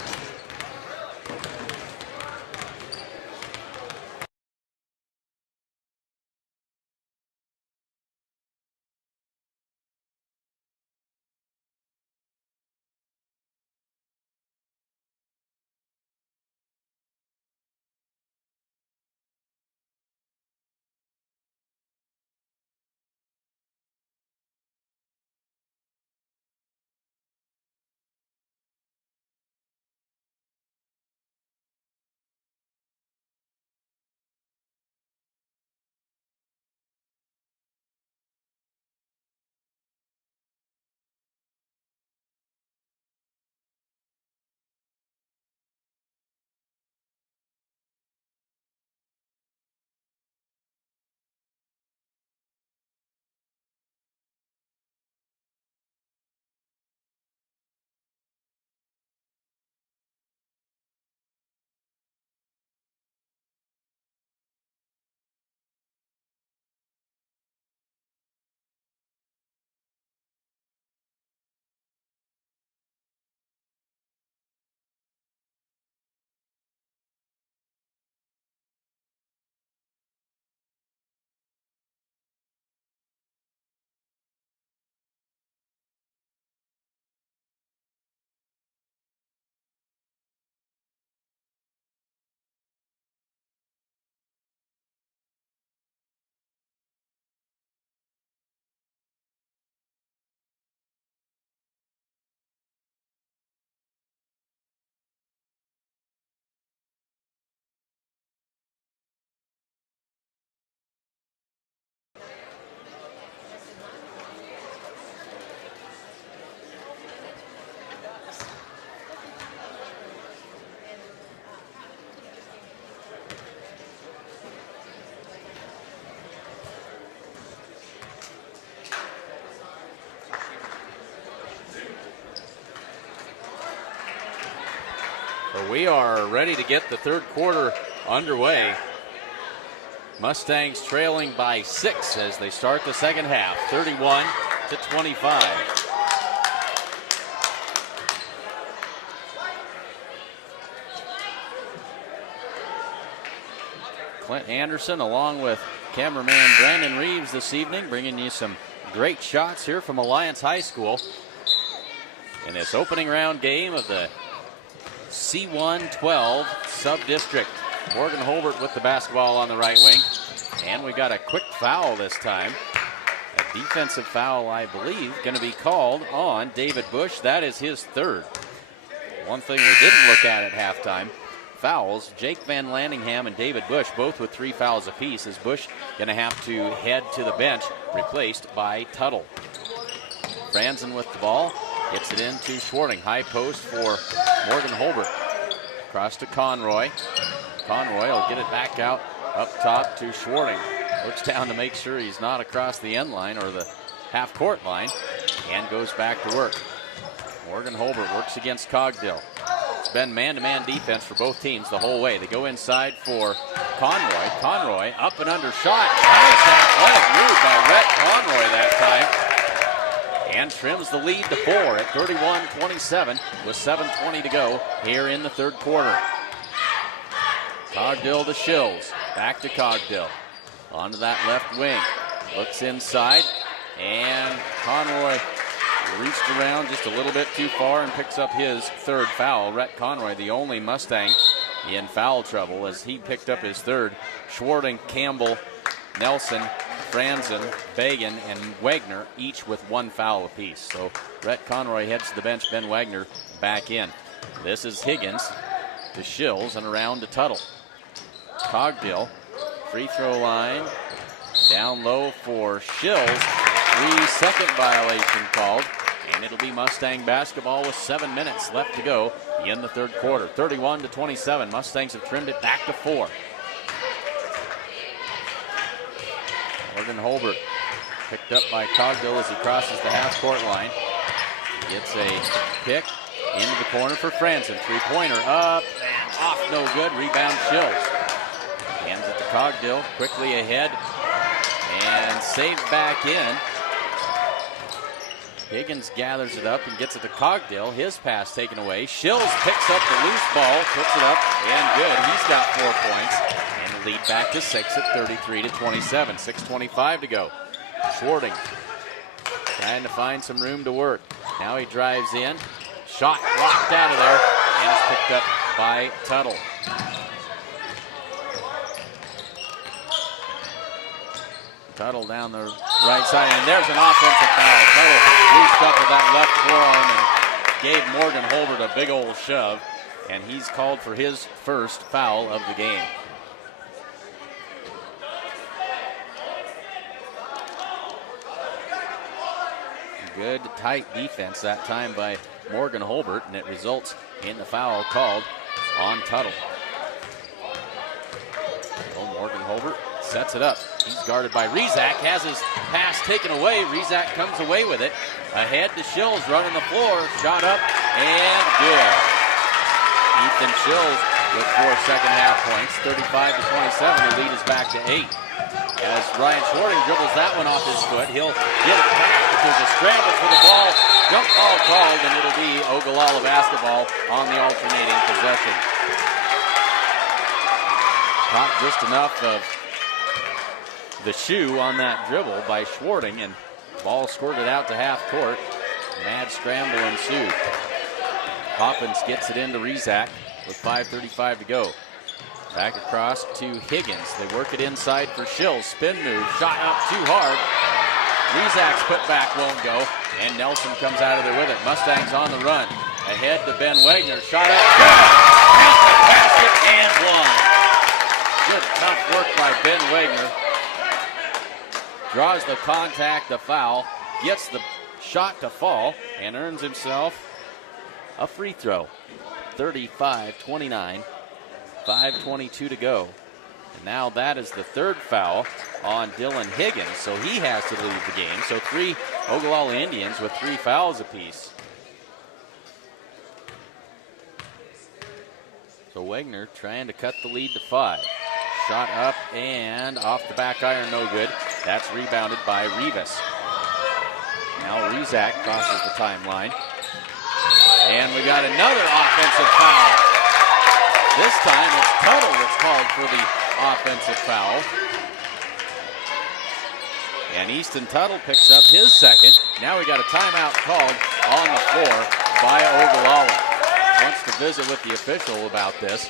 We are ready to get the third quarter underway. Mustangs trailing by 6 as they start the second half, 31-25. Clint Anderson along with cameraman Brandon Reeves this evening, bringing you some great shots here from Alliance High School in this opening round game of the C112 sub-district. Morgan Holbert with the basketball on the right wing. And we got a quick foul this time. A defensive foul, I believe, going to be called on David Bush. That is his third. One thing we didn't look at halftime, fouls. Jake Van Landingham and David Bush both with 3 fouls apiece, as Bush going to have to head to the bench, replaced by Tuttle. Franzen with the ball. Gets it into Schwarting. High post for Morgan Holbert. Across to Conroy. Conroy will get it back out up top to Schwarting. Looks down to make sure he's not across the end line or the half-court line, and goes back to work. Morgan Holbert works against Cogdill. It's been man-to-man defense for both teams the whole way. They go inside for Conroy. Conroy up and under shot. Nice athletic move by Rhett Conroy that time. And trims the lead to 4 at 31-27 with 7:20 to go here in the third quarter. Cogdill to Shills. Back to Cogdill. Onto that left wing. Looks inside. And Conroy reached around just a little bit too far and picks up his third foul. Rhett Conroy, the only Mustang in foul trouble, as he picked up his third. Schwarting, Campbell, Nelson, Franzen, Bagan, and Wagner each with 1 foul apiece. So Brett Conroy heads to the bench, Ben Wagner back in. This is Higgins to Shills and around to Tuttle. Cogdill, free throw line, down low for Shills. 3-second violation called, and it'll be Mustang basketball with 7 minutes left to go in the third quarter. 31-27, Mustangs have trimmed it back to 4. Morgan Holbert picked up by Cogdill as he crosses the half-court line. Gets a pick into the corner for Franzen. Three-pointer up and off, no good. Rebound Shills. Hands it to Cogdill, quickly ahead and saved back in. Higgins gathers it up and gets it to Cogdill. His pass taken away. Shills picks up the loose ball, puts it up, and good. He's got 4 points. And the lead back to 6 at 33-27. 6:25 to go. Schwarting trying to find some room to work. Now he drives in. Shot blocked out of there, and it's picked up by Tuttle. Tuttle down the right side, and there's an offensive foul. Tuttle reached up with that left forearm and gave Morgan Holbert a big old shove, and he's called for his first foul of the game. Good tight defense that time by Morgan Holbert, and it results in the foul called on Tuttle. So Morgan Holbert sets it up. He's guarded by Rezak, has his pass taken away. Rezak comes away with it. Ahead to Shills, running the floor. Shot up and good. Ethan Shills with 4 second half points. 35-27, the lead is back to 8. As Ryan Schwarting dribbles that one off his foot, he'll get it back, but there's a scramble for the ball. Jump ball called, and it'll be Ogallala basketball on the alternating possession. Caught just enough of the shoe on that dribble by Schwarting, and ball squirted out to half court. Mad scramble ensued. Hoppins gets it into Rezak with 5:35 to go. Back across to Higgins. They work it inside for Shills. Spin move, shot up too hard. Rezak's put back won't go, and Nelson comes out of there with it. Mustangs on the run. Ahead to Ben Wagner. Shot up, good! Basket and one. Good tough work by Ben Wagner. Draws the contact, the foul, gets the shot to fall, and earns himself a free throw. 35-29, 5:22 to go. And now that is the third foul on Dylan Higgins, so he has to leave the game. So 3 Ogallala Indians with 3 fouls apiece. So Wagner trying to cut the lead to 5. Shot up and off the back iron, no good. That's rebounded by Rivas. Now Rezak crosses the timeline. And we got another offensive foul. This time it's Tuttle that's called for the offensive foul. And Easton Tuttle picks up his second. Now we got a timeout called on the floor by Ogallala. Wants to visit with the official about this.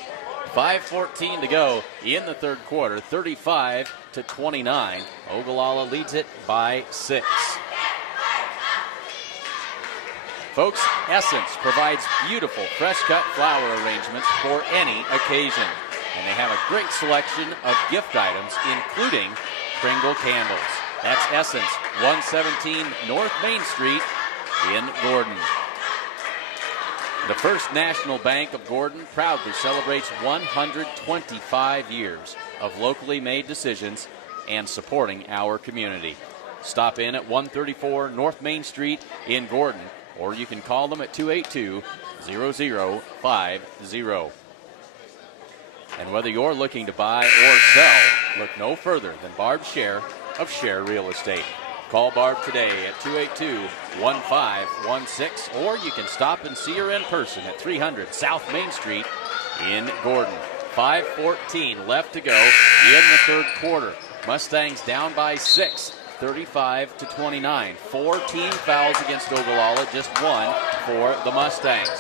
5:14 to go in the third quarter, 35-29. Ogallala leads it by 6. Folks, Essence provides beautiful fresh-cut flower arrangements for any occasion. And they have a great selection of gift items, including Pringle candles. That's Essence, 117 North Main Street in Gordon. The First National Bank of Gordon proudly celebrates 125 years of locally made decisions and supporting our community. Stop in at 134 North Main Street in Gordon, or you can call them at 282-0050. And whether you're looking to buy or sell, look no further than Barb's share of Share Real Estate. Call Barb today at 282-1516, or you can stop and see her in person at 300 South Main Street in Gordon. 5:14 left to go in the third quarter. Mustangs down by 6, 35-29. 4 team fouls against Ogallala, just 1 for the Mustangs.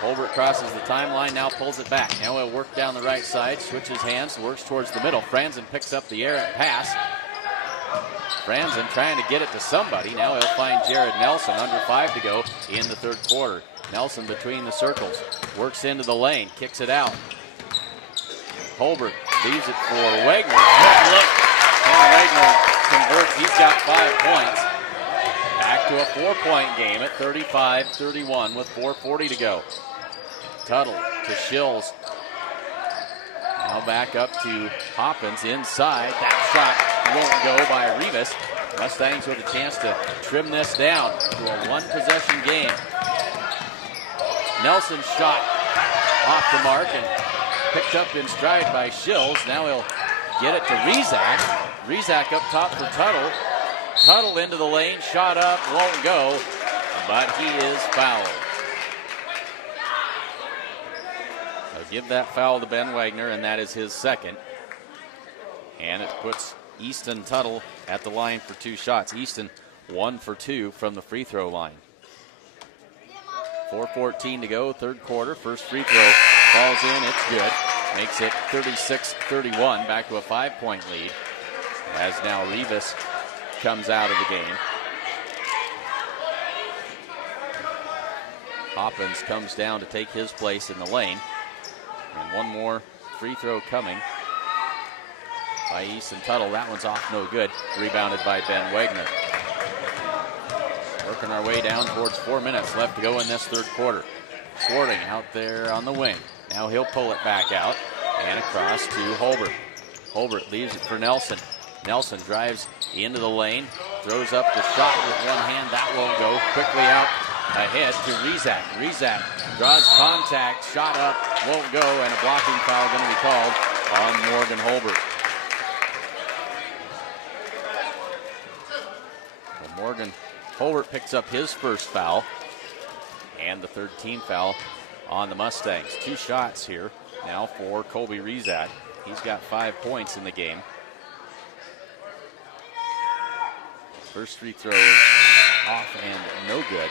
Holbert crosses the timeline, now pulls it back. Now he'll work down the right side, switches hands, works towards the middle. Franzen picks up the errant pass. Franzen trying to get it to somebody. Now he'll find Jared Nelson, under 5 to go in the third quarter. Nelson between the circles, works into the lane, kicks it out. Holbert leaves it for Wagner. Good look, and Wagner converts. He's got 5 points. Back to a 4-point game at 35-31 with 4:40 to go. Tuttle to Shills. Now back up to Hoppins inside. That shot won't go by Rivas. Mustangs with a chance to trim this down to a 1-possession game. Nelson's shot off the mark and picked up in stride by Shills. Now he'll get it to Rizak. Rizak up top for Tuttle. Tuttle into the lane, shot up, won't go, but he is fouled. They'll give that foul to Ben Wagner, and that is his second. And it puts Easton Tuttle at the line for 2 shots. Easton 1 for 2 from the free throw line. 4:14 to go, third quarter. First free throw falls in, it's good. Makes it 36-31, back to a 5-point lead. As now Rivas comes out of the game. Hoppins comes down to take his place in the lane. And one more free throw coming by Easton Tuttle. That one's off, no good. Rebounded by Ben Wagner. Working our way down towards 4 minutes left to go in this third quarter. Schwarting out there on the wing. Now he'll pull it back out and across to Holbert. Holbert leaves it for Nelson. Nelson drives into the lane, throws up the shot with one hand. That won't go. Quickly out ahead to Rizak. Rizak draws contact, shot up, won't go, and a blocking foul going to be called on Morgan Holbert. Well, Morgan Holbert picks up his first foul and the third team foul on the Mustangs. 2 shots here now for Colby Rizak. He's got 5 points in the game. First free throw is off and no good.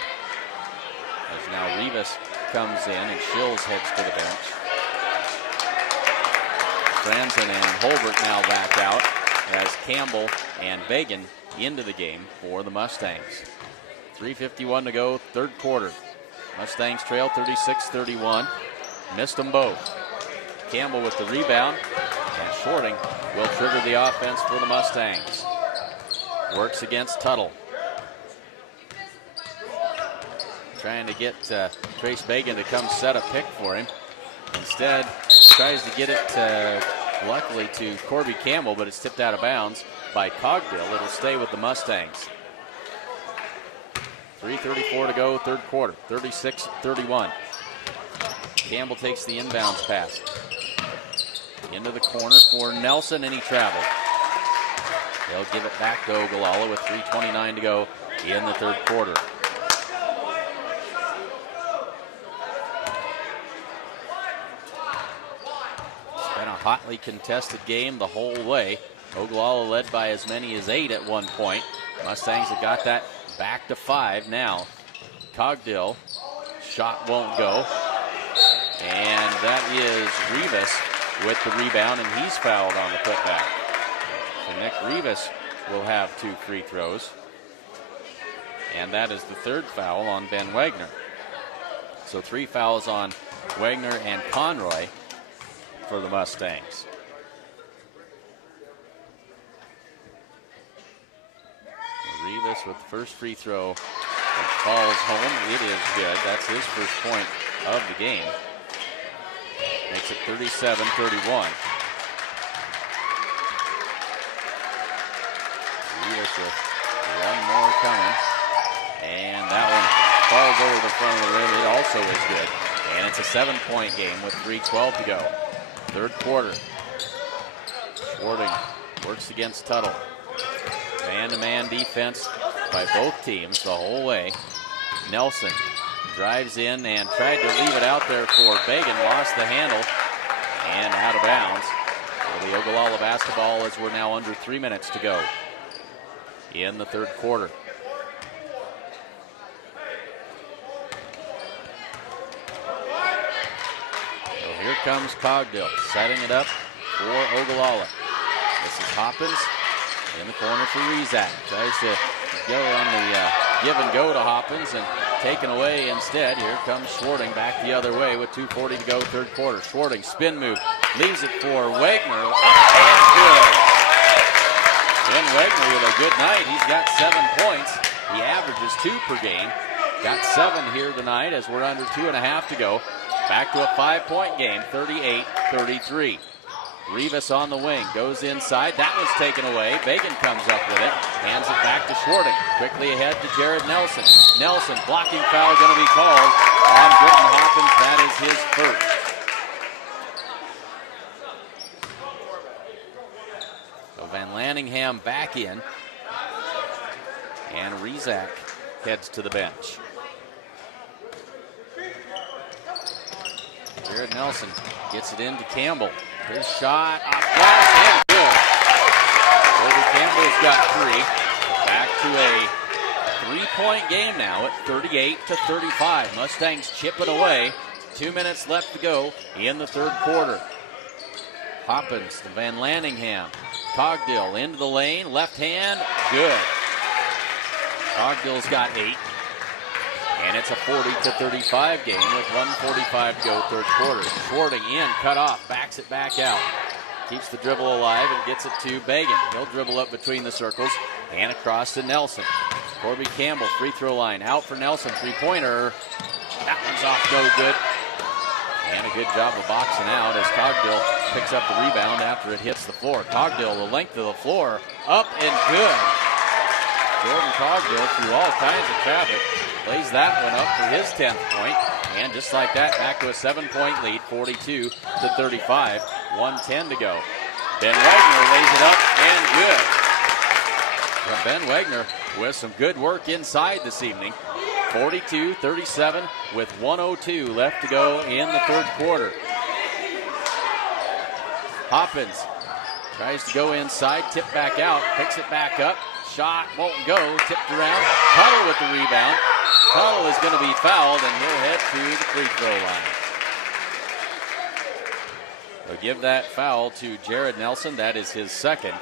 As now Rivas comes in and Shills heads to the bench. Franzen and Holbert now back out as Campbell and Bagan into the game for the Mustangs. 3:51 to go, third quarter. Mustangs trail 36-31. Missed them both. Campbell with the rebound, and Shorting will trigger the offense for the Mustangs. Works against Tuttle. Trying to get Trace Bagan to come set a pick for him. Instead, tries to get it luckily to Corby Campbell, but it's tipped out of bounds by Cogdill. It'll stay with the Mustangs. 3:34 to go, third quarter, 36-31. Campbell takes the inbounds pass. Into the corner for Nelson, and he traveled. They'll give it back to Ogallala with 3:29 to go in the third quarter. It's been a hotly contested game the whole way. Ogallala led by as many as 8 at one point. Mustangs have got that back to 5 now. Cogdill, shot won't go. And that is Rivas with the rebound, and he's fouled on the putback. So Nick Rivas will have 2 free throws. And that is the third foul on Ben Wagner. So 3 fouls on Wagner and Conroy for the Mustangs. Rivas with the first free throw and falls home. It is good. That's his first point of the game. Makes it 37-31. Rivas with one more coming. And that one falls over the front of the rim. It also is good. And it's a 7-point game with 3:12 to go. Third quarter. Schwarting works against Tuttle. Man-to-man defense by both teams the whole way. Nelson drives in and tried to leave it out there for Bagan. Lost the handle and out of bounds. For the Ogallala basketball as we're now under 3 minutes to go in the third quarter. So here comes Cogdill setting it up for Ogallala. This is Hoppins. In the corner for Rezac. Tries to go on the give and go to Hoppins and taken away instead. Here comes Schwarting back the other way with 2:40 to go, third quarter. Schwarting, spin move, leaves it for Wagner. Up and good. Ben Wagner with a good night. He's got 7 points. He averages 2 per game. Got 7 here tonight as we're under 2.5 to go. Back to a 5-point game, 38-33. Rivas on the wing, goes inside. That was taken away. Bagan comes up with it, hands it back to Schwarting. Quickly ahead to Jared Nelson. Nelson, blocking foul going to be called on Britton Hoppins. That is his first. So Van Lanningham back in, and Rezac heads to the bench. Jared Nelson gets it into Campbell. His shot off glass and good. Colby Campbell's got 3. Back to a 3-point game now at 38-35. Mustangs chipping away. 2 minutes left to go in the third quarter. Hoppins to Van Lanningham. Cogdill into the lane. Left hand. Good. Cogdill's got 8. And it's a 40-35 game with 1:45 to go, third quarter. Schwarting in, cut off, backs it back out. Keeps the dribble alive and gets it to Bagan. He'll dribble up between the circles and across to Nelson. Corby Campbell, free throw line, out for Nelson, three-pointer. That one's off, no good. And a good job of boxing out as Cogdill picks up the rebound after it hits the floor. Cogdill, the length of the floor, up and good. Jordan Cogdill through all kinds of traffic. Plays that one up for his 10th point. And just like that, back to a 7-point lead, 42-35. 1:10 to go. Ben Wagner lays it up and good. From Ben Wagner with some good work inside this evening. 42-37 with 1:02 left to go in the third quarter. Hoppins tries to go inside, tip back out, picks it back up. Shot won't go, tipped around. Tuttle with the rebound. Tuttle is going to be fouled, and he'll head to the free throw line. They'll give that foul to Jared Nelson. That is his second.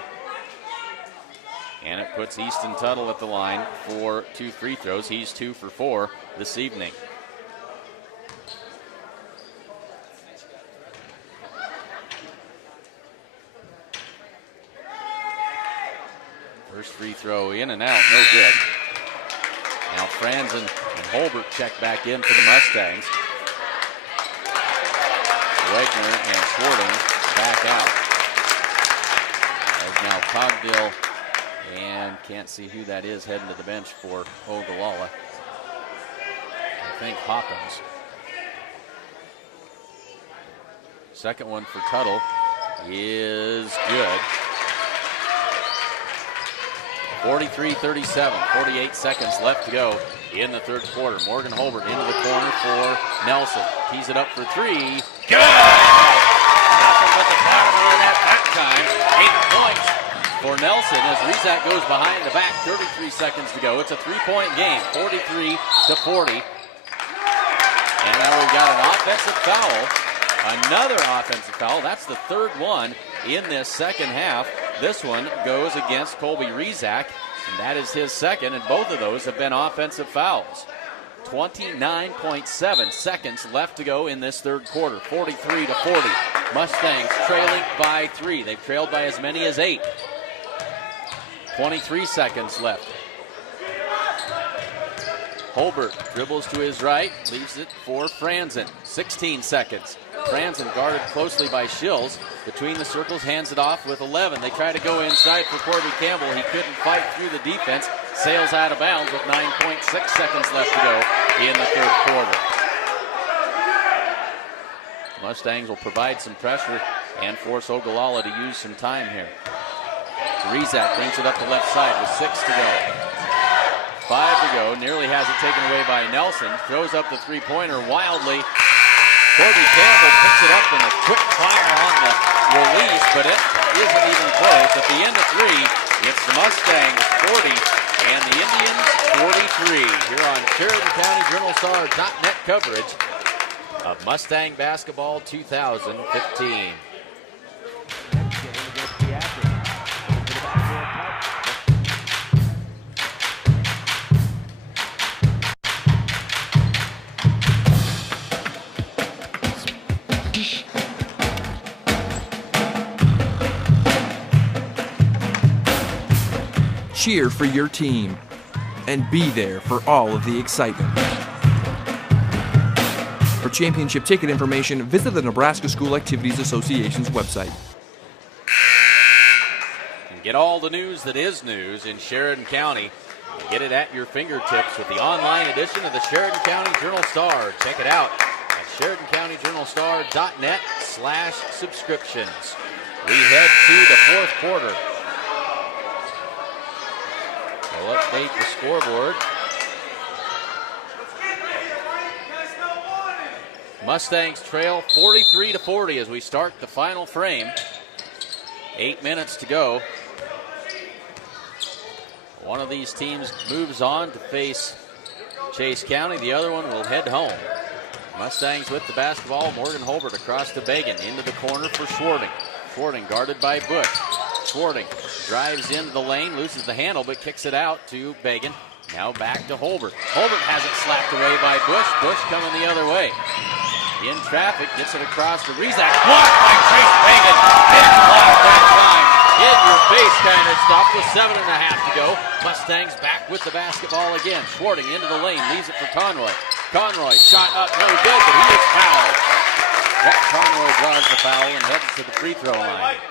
And it puts Easton Tuttle at the line for 2 free throws. He's 2 for 4 this evening. First free throw in and out, no good. Now Franzen and Holbert check back in for the Mustangs. Wagner and Schwarting back out. As now Cogdill and can't see who that is heading to the bench for Ogallala. I think Hoppins. Second one for Tuttle is good. 43-37, 48 seconds left to go in the third quarter. Morgan Holbert into the corner for Nelson. Tees it up for 3. Good! Nothing but the bottom of the net that time. 8 points for Nelson as Rezac goes behind the back. 33 seconds to go. It's a 3-point game, 43-40. And now we've got an offensive foul. Another offensive foul. That's the third one in this second half. This one goes against Colby Rezac, and that is his second, and both of those have been offensive fouls. 29.7 seconds left to go in this third quarter, 43-40. Mustangs trailing by 3. They've trailed by as many as 8. 23 seconds left. Holbert dribbles to his right, leaves it for Franzen. 16 seconds. Franzen guarded closely by Shills. Between the circles, hands it off with 11. They try to go inside for Corby Campbell. He couldn't fight through the defense. Sails out of bounds with 9.6 seconds left to go in the third quarter. Mustangs will provide some pressure and force Ogallala to use some time here. Rezac brings it up the left side with 6 to go. 5 to go. Nearly has it taken away by Nelson. Throws up the three-pointer wildly. Corby Campbell picks it up in a quick fire on the release, but it isn't even close. At the end of 3, it's the Mustangs 40 and the Indians 43. Here on Sheridan County JournalStar.net coverage of Mustang Basketball 2015. Cheer for your team and be there for all of the excitement. For championship ticket information, visit the Nebraska School Activities Association's website. And get all the news that is news in Sheridan County. Get it at your fingertips with the online edition of the Sheridan County Journal-Star. Check it out at SheridanCountyJournalStar.net/subscriptions. We head to the fourth quarter. We'll update the scoreboard. Mustangs trail 43-40 as we start the final frame. 8 minutes to go. One of these teams moves on to face Chase County. The other one will head home. Mustangs with the basketball. Morgan Holbert across to Bagan. Into the corner for Schwarting. Schwarting guarded by Bush. Schwarting drives into the lane, loses the handle, but kicks it out to Bagan. Now back to Holbert. Holbert has it slapped away by Bush. Bush coming the other way. In traffic, gets it across to Rezak. Blocked by Trace Bagan. Big block that time. In your face kind of stop with 7.5 to go. Mustangs back with the basketball again. Schwarting into the lane, leaves it for Conroy. Conroy shot up, no good, but he is fouled. Rhett Conroy draws the foul and heads to the free throw line.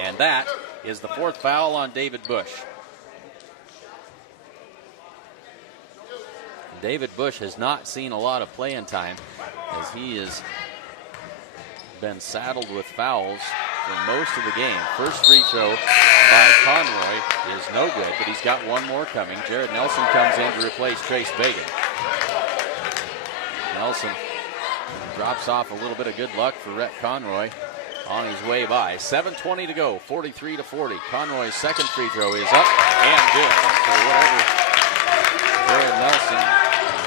And that is the fourth foul on David Bush. David Bush has not seen a lot of playing time as he has been saddled with fouls for most of the game. First free throw by Conroy is no good, but he's got one more coming. Jared Nelson comes in to replace Trace Bagan. Nelson drops off a little bit of good luck for Rhett Conroy on his way by. 7:20 to go, 43-40. Conroy's second free throw is up and good. And for whatever Jared Nelson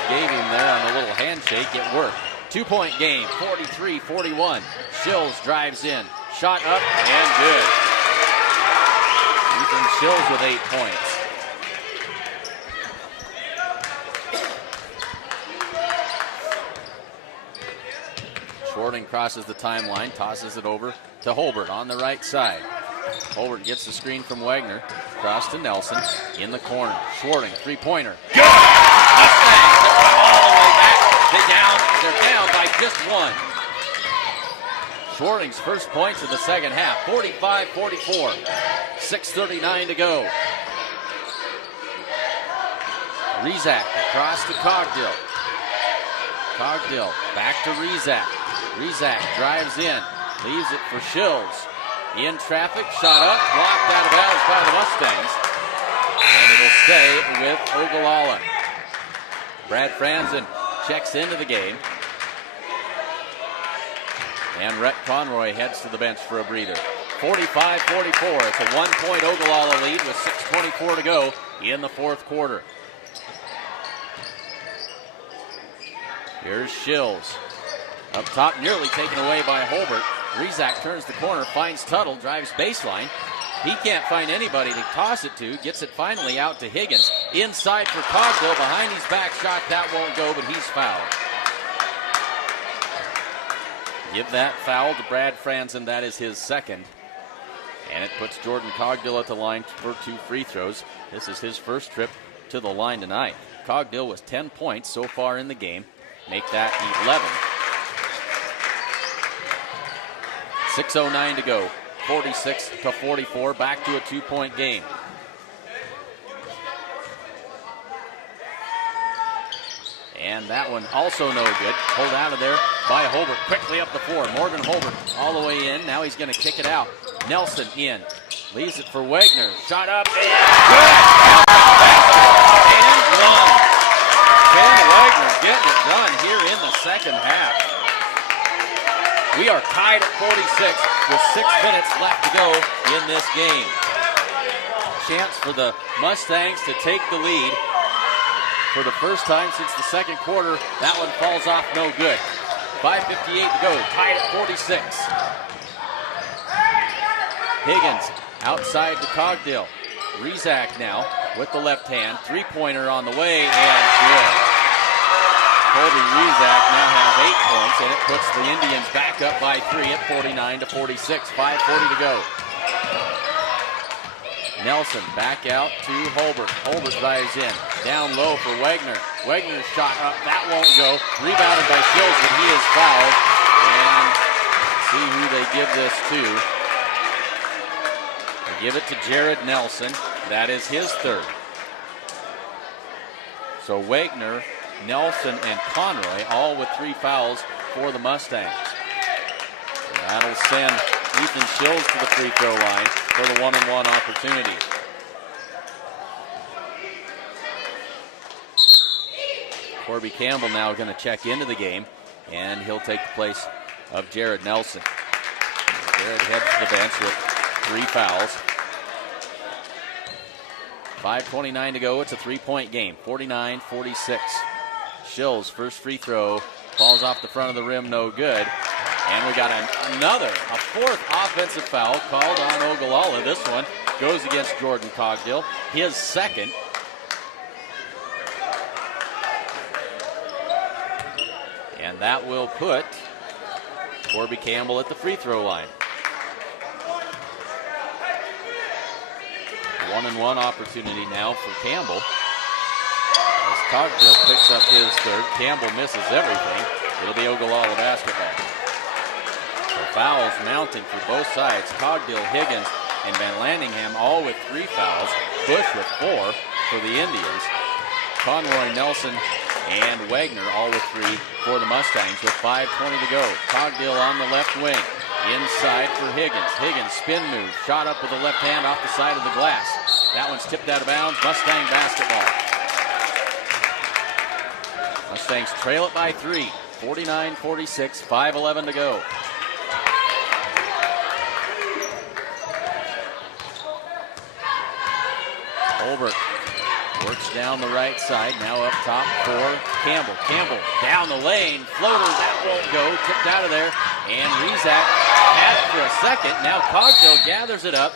gave him there on the little handshake, it worked. 2-point game, 43-41. Shills drives in. Shot up and good. Ethan Shills with 8 points. Schwarting crosses the timeline, tosses it over to Holbert on the right side. Holbert gets the screen from Wagner. Cross to Nelson in the corner. Schwarting, three-pointer. Good! Mustangs all the way back. They're down by just one. Schwarting's first points of the second half. 45-44. 6:39 to go. Rezak across to Cogdill. Cogdill back to Rezak. Rezak drives in, leaves it for Shills. In traffic, shot up, blocked out of bounds by the Mustangs. And it'll stay with Ogallala. Brad Franzen checks into the game. And Rhett Conroy heads to the bench for a breather. 45-44. It's a 1-point Ogallala lead with 6:24 to go in the fourth quarter. Here's Shills. Up top, nearly taken away by Holbert. Rezak turns the corner, finds Tuttle, drives baseline. He can't find anybody to toss it to. Gets it finally out to Higgins. Inside for Cogdill, behind his back shot. That won't go, but he's fouled. Give that foul to Brad Franzen. That is his second. And it puts Jordan Cogdill at the line for 2 free throws. This is his first trip to the line tonight. Cogdill with 10 points so far in the game. Make that 11. 6:09 to go. 46-44. Back to a 2-point game. And that one also no good. Pulled out of there by Holbert. Quickly up the floor. Morgan Holbert all the way in. Now he's going to kick it out. Nelson in. Leaves it for Wagner. Shot up. And good. And one. Ken Wagner getting it done here in the second half. We are tied at 46 with 6 minutes left to go in this game. Chance for the Mustangs to take the lead for the first time since the second quarter. That one falls off no good. 5:58 to go, tied at 46. Higgins outside to Cogdill. Rezak now with the left hand. 3-pointer on the way and good. Colby Rezak now has 8 points, and it puts the Indians back up by 3 at 49-46. 5:40 to go. Nelson back out to Holbert. Holbert drives in. Down low for Wagner. Wagner's shot up. That won't go. Rebounded by Shills, but he is fouled. And see who they give this to. They give it to Jared Nelson. That is his third. So Wagner, Nelson, and Conroy all with 3 fouls for the Mustangs. That'll send Ethan Shills to the free throw line for the 1-and-1 opportunity. Corby Campbell now going to check into the game, and he'll take the place of Jared Nelson. Jared heads to the bench with 3 fouls. 5:29 to go. It's a 3-point game. 49-46. Shills, first free throw, falls off the front of the rim, no good. And we got a 4th offensive foul called on Ogallala. This one goes against Jordan Cogdill, his second. And that will put Corby Campbell at the free throw line. 1-and-1 opportunity now for Campbell. As Cogdill picks up his third, Campbell misses everything. It'll be Ogallala basketball. So fouls mounting for both sides. Cogdill, Higgins, and Van Landingham all with 3 fouls. Bush with 4 for the Indians. Conroy, Nelson, and Wagner all with 3 for the Mustangs with 5:20 to go. Cogdill on the left wing. Inside for Higgins. Higgins spin move. Shot up with the left hand off the side of the glass. That one's tipped out of bounds. Mustang basketball. Mustangs trail it by 3. 49-46. 5:11 to go. Holbert works down the right side. Now up top for Campbell. Campbell down the lane. Floater, that won't go. Tipped out of there. And Rezak had it for a second. Now Cogdill gathers it up.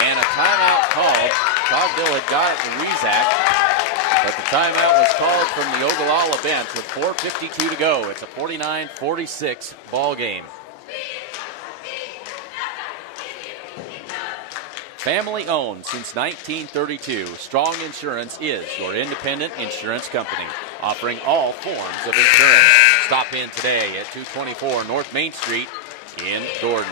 And a timeout called. Cogdill had got it to Rezak. But the timeout was called from the Ogallala bench with 4:52 to go. It's a 49-46 ball game. Family owned since 1932, Strong Insurance is your independent insurance company, offering all forms of insurance. Stop in today at 224 North Main Street in Gordon.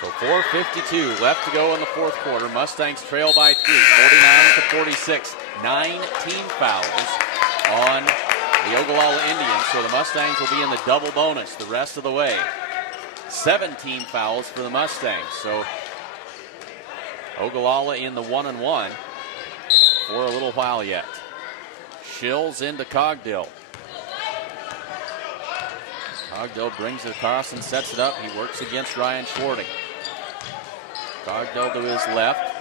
So 4:52 left to go in the 4th quarter. Mustangs trail by 3, 49-46. 19 fouls on the Ogallala Indians, so the Mustangs will be in the double bonus the rest of the way. 17 fouls for the Mustangs, so Ogallala in the 1-and-1 for a little while yet. Shills into Cogdill. Cogdill brings it across and sets it up. He works against Ryan Schwarting. Cogdill to his left.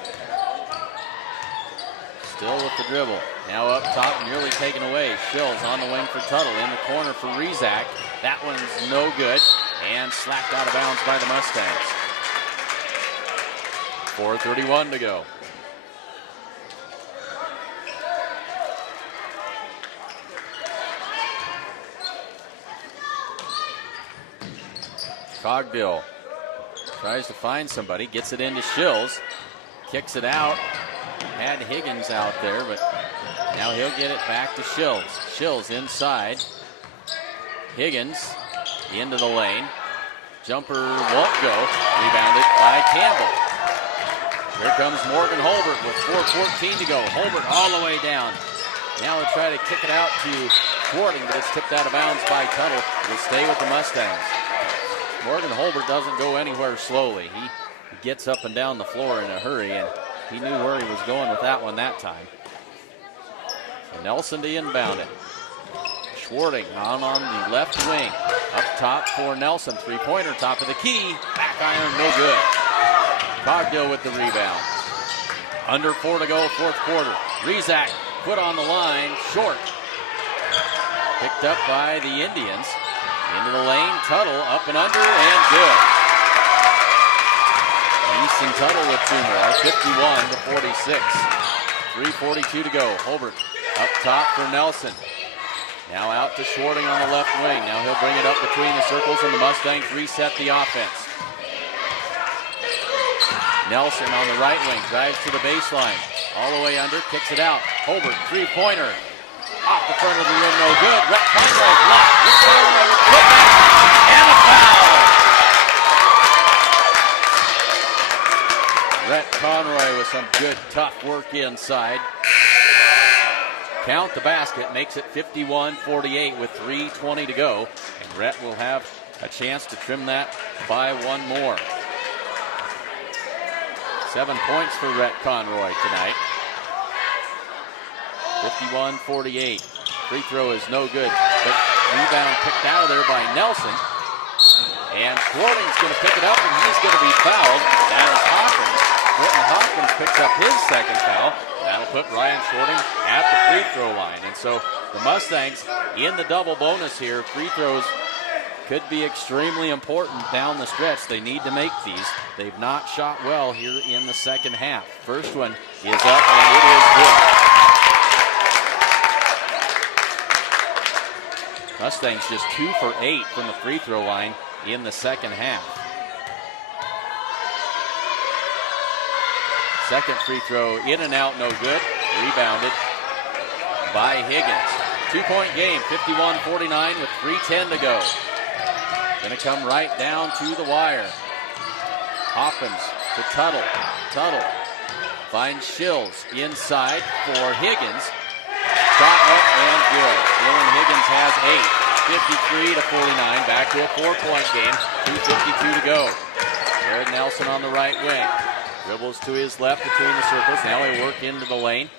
Still with the dribble. Now up top, nearly taken away. Shills on the wing for Tuttle. In the corner for Rezak. That one's no good. And slapped out of bounds by the Mustangs. 4:31 to go. Cogdill tries to find somebody. Gets it into Shills. Kicks it out. Had Higgins out there, but now he'll get it back to Shills. Shills inside. Higgins into the lane. Jumper won't go. Rebounded by Campbell. Here comes Morgan Holbert with 4:14 to go. Holbert all the way down. Now he'll try to kick it out to Schwarting, but it's tipped out of bounds by Tuttle. It'll stay with the Mustangs. Morgan Holbert doesn't go anywhere slowly. He gets up and down the floor in a hurry, and he knew where he was going with that one that time. So Nelson to inbound it. Schwarting on the left wing. Up top for Nelson. Three-pointer, top of the key. Back iron, no good. Cogdill with the rebound. Under 4 to go, 4th quarter. Rezak put on the line, short. Picked up by the Indians. Into the lane, Tuttle up and under, and good. Easton Tuttle with 2 more, 51-46. 3:42 to go. Holbert up top for Nelson. Now out to Schwarting on the left wing. Now he'll bring it up between the circles, and the Mustangs reset the offense. Nelson on the right wing, drives to the baseline. All the way under, kicks it out. Holbert, three-pointer. Off the front of the rim, no good. Rhett Conroy blocked. Rhett Conroy with putback and a foul. Rhett Conroy with some good, tough work inside. Count the basket, makes it 51-48 with 3:20 to go. And Rhett will have a chance to trim that by one more. 7 points for Rhett Conroy tonight. 51-48. Free throw is no good, but rebound picked out of there by Nelson. And Schwarting's going to pick it up, and he's going to be fouled. That is Hawkins. Britton Hawkins picks up his second foul. That'll put Ryan Schwarting at the free throw line. And so the Mustangs in the double bonus here. Free throws could be extremely important down the stretch. They need to make these. They've not shot well here in the second half. First one is up, and it is good. Mustangs just 2 for 8 from the free throw line in the second half. Second free throw in and out, no good. Rebounded by Higgins. 2-point game, 51-49 with 3:10 to go. Gonna come right down to the wire. Hoppins to Tuttle. Tuttle finds Shills inside for Higgins. Shot up and good. Dylan Higgins has 8. 53-49. Back to a 4-point game. 2:52 to go. Jared Nelson on the right wing. Dribbles to his left between the circles. Now he'll work into the lane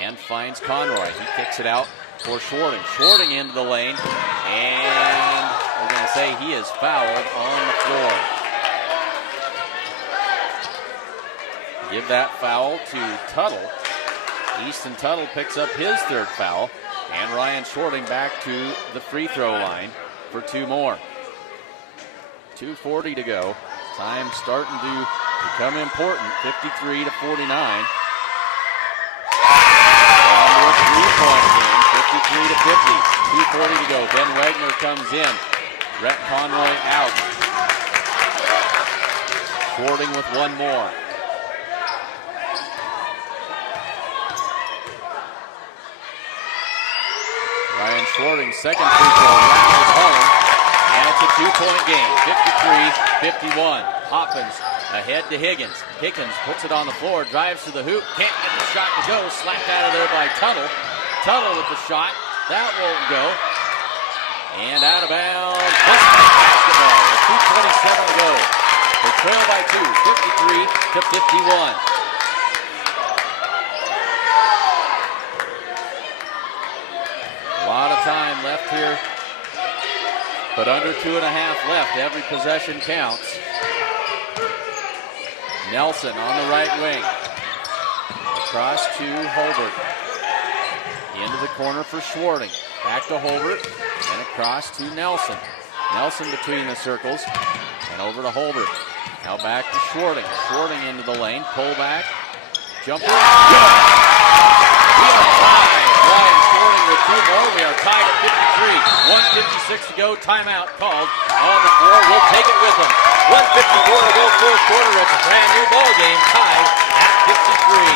and finds Conroy. He kicks it out for Schwarting. Schwarting into the lane, and we're going to say he is fouled on the floor. Give that foul to Tuttle. Easton Tuttle picks up his third foul, and Ryan Schwarting back to the free throw line for 2 more. 2:40 to go. Time starting to become important. 53-49. Down to a 3-point game. 53-50. 2:40 to go. Ben Wagner comes in. Rhett Conroy out. Schwarting with one more. Ryan Schwarting's second free throw is home, and it's a 2-point game, 53-51. Hoppins ahead to Higgins. Higgins puts it on the floor, drives to the hoop, can't get the shot to go, slapped out of there by Tuttle. Tuttle with the shot, that won't go. And out of bounds, Mustang basketball with 2:27 to go. They trail by 2, 53-51. A lot of time left here, but under 2.5 left. Every possession counts. Nelson on the right wing. Across to Holbert. Into the corner for Schwarting. Back to Holbert and across to Nelson. Nelson between the circles and over to Holbert. Now back to Schwarting. Schwarting into the lane. Pull back. Jumper. We are tied. Ryan Schwarting with 2 more. We are tied at 53. 1:56 to go. Timeout called on the floor. We'll take it with them. 1:54 to go. Fourth quarter. It's a brand new ball game. Tied at 53.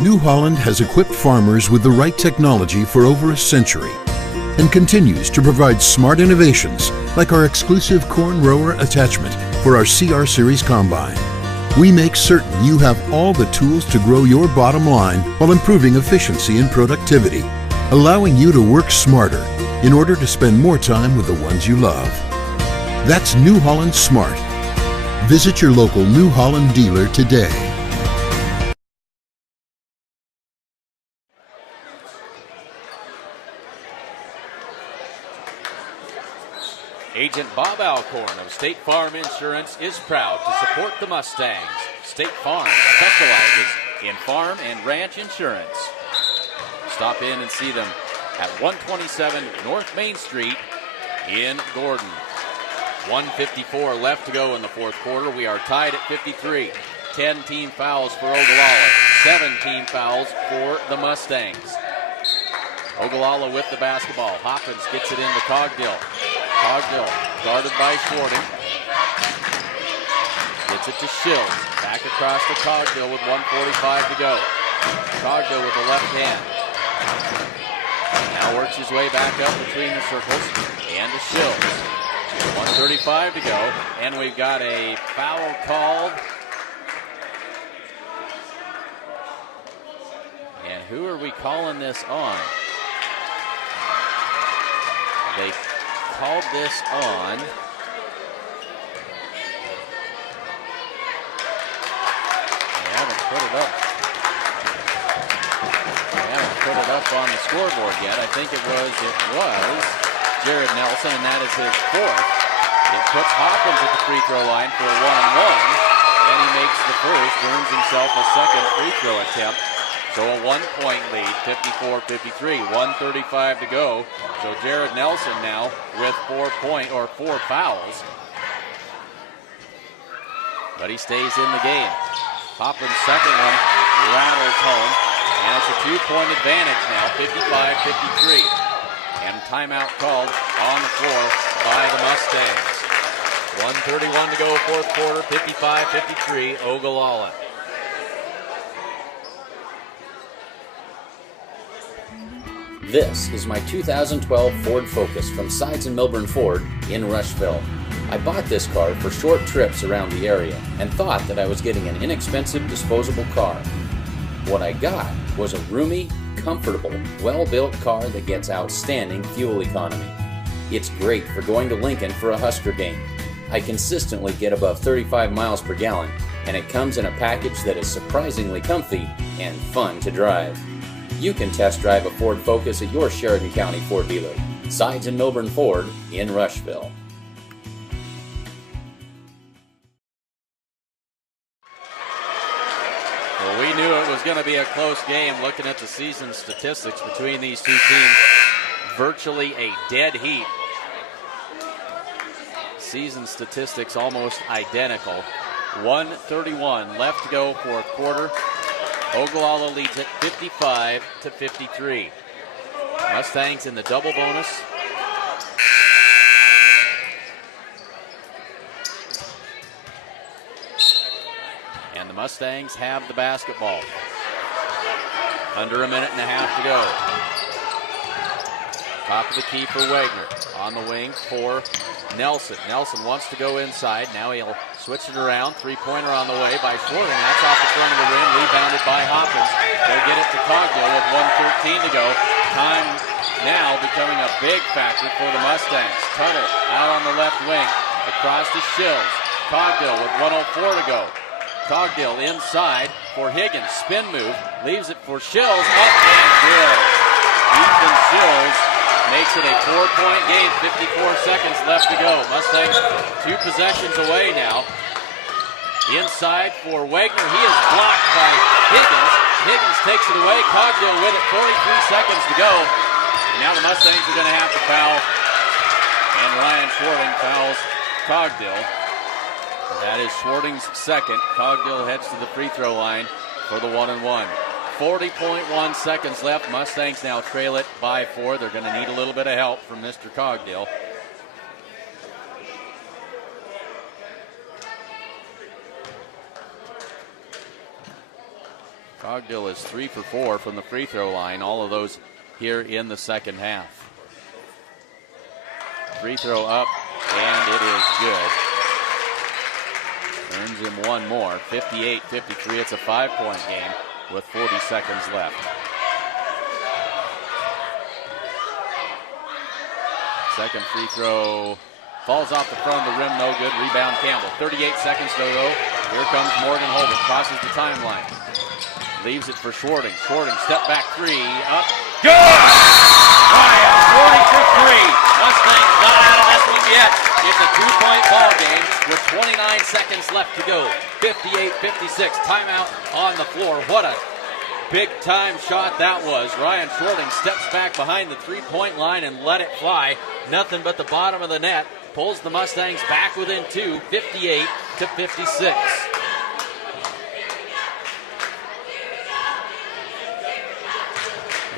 New Holland has equipped farmers with the right technology for over a century and continues to provide smart innovations like our exclusive corn rower attachment for our CR Series Combine. We make certain you have all the tools to grow your bottom line while improving efficiency and productivity, allowing you to work smarter in order to spend more time with the ones you love. That's New Holland Smart. Visit your local New Holland dealer today. Agent Bob Alcorn of State Farm Insurance is proud to support the Mustangs. State Farm specializes in farm and ranch insurance. Stop in and see them at 127 North Main Street in Gordon. 1:54 left to go in the fourth quarter. We are tied at 53. 10 team fouls for Ogallala, 7 team fouls for the Mustangs. Ogallala with the basketball. Hopkins gets it into Cogdill. Cogdill guarded by Schwarting. Gets it to Shills. Back across to Cogdill with 1:45 to go. Cogdill with the left hand. Now works his way back up between the circles and to Shills. 1:35 to go, and we've got a foul called. And who are we calling this on? They called this on. They haven't put it up. They haven't put it up on the scoreboard yet. I think it was Jared Nelson, and that is his fourth. It puts Hopkins at the free throw line for a 1-and-1. And he makes the first, earns himself a second free throw attempt. So a 1-point lead, 54-53, 1:35 to go. So Jared Nelson now with 4 fouls. But he stays in the game. Hopkins' second one rattles home. And it's a 2-point advantage now, 55-53. And timeout called on the floor by the Mustangs. 1:31 to go, fourth quarter, 55-53, Ogallala. This is my 2012 Ford Focus from Sides and Milburn Ford in Rushville. I bought this car for short trips around the area and thought that I was getting an inexpensive disposable car. What I got was a roomy, comfortable, well-built car that gets outstanding fuel economy. It's great for going to Lincoln for a Husker game. I consistently get above 35 miles per gallon, and it comes in a package that is surprisingly comfy and fun to drive. You can test drive a Ford Focus at your Sheridan County Ford dealer. Sides and Milburn Ford in Rushville. Well, we knew it was going to be a close game looking at the season statistics between these two teams. Virtually a dead heat. Season statistics almost identical. 1:31 left to go, fourth quarter. Ogallala leads it 55-53. Mustangs in the double bonus. And the Mustangs have the basketball. Under a minute and a half to go. Top of the key for Wagner. On the wing for Nelson. Nelson wants to go inside. Now he'll switch it around. Three-pointer on the way by Schwarting. That's off the front of the rim. Rebounded by Hopkins. They'll get it to Cogdill with 1:13 to go. Time now becoming a big factor for the Mustangs. Tuttle out on the left wing. Across to Shills. Cogdill with 1:04 to go. Cogdill inside for Higgins. Spin move. Leaves it for Shills. Up and good. Ethan Shills makes it a 4-point game, 54 seconds left to go. Mustangs 2 possessions away now. Inside for Wagner. He is blocked by Higgins. Higgins takes it away. Cogdill with it, 43 seconds to go. And now the Mustangs are going to have to foul. And Ryan Schwarting fouls Cogdill. That is Schwarting's second. Cogdill heads to the free throw line for the 1-and-1. 40.1 seconds left. Mustangs now trail it by 4. They're going to need a little bit of help from Mr. Cogdill. Cogdill is 3 for 4 from the free throw line. All of those here in the second half. Free throw up, and it is good. Earns him one more. 58-53. It's a 5-point game with 40 seconds left. Second free throw falls off the front of the rim, no good. Rebound Campbell. 38 seconds to go. Here comes Morgan Holden, crosses the timeline. Leaves it for Schwarting. Schwarting, step back three, up, good! Ryan, 40-3. Mustangs not out of this one yet. It's a 2-point ball game with 29 seconds left to go. 58-56. Timeout on the floor. What a big time shot that was. Ryan Schwarting steps back behind the 3-point line and let it fly. Nothing but the bottom of the net. pulls the Mustangs back within 2, 58-56.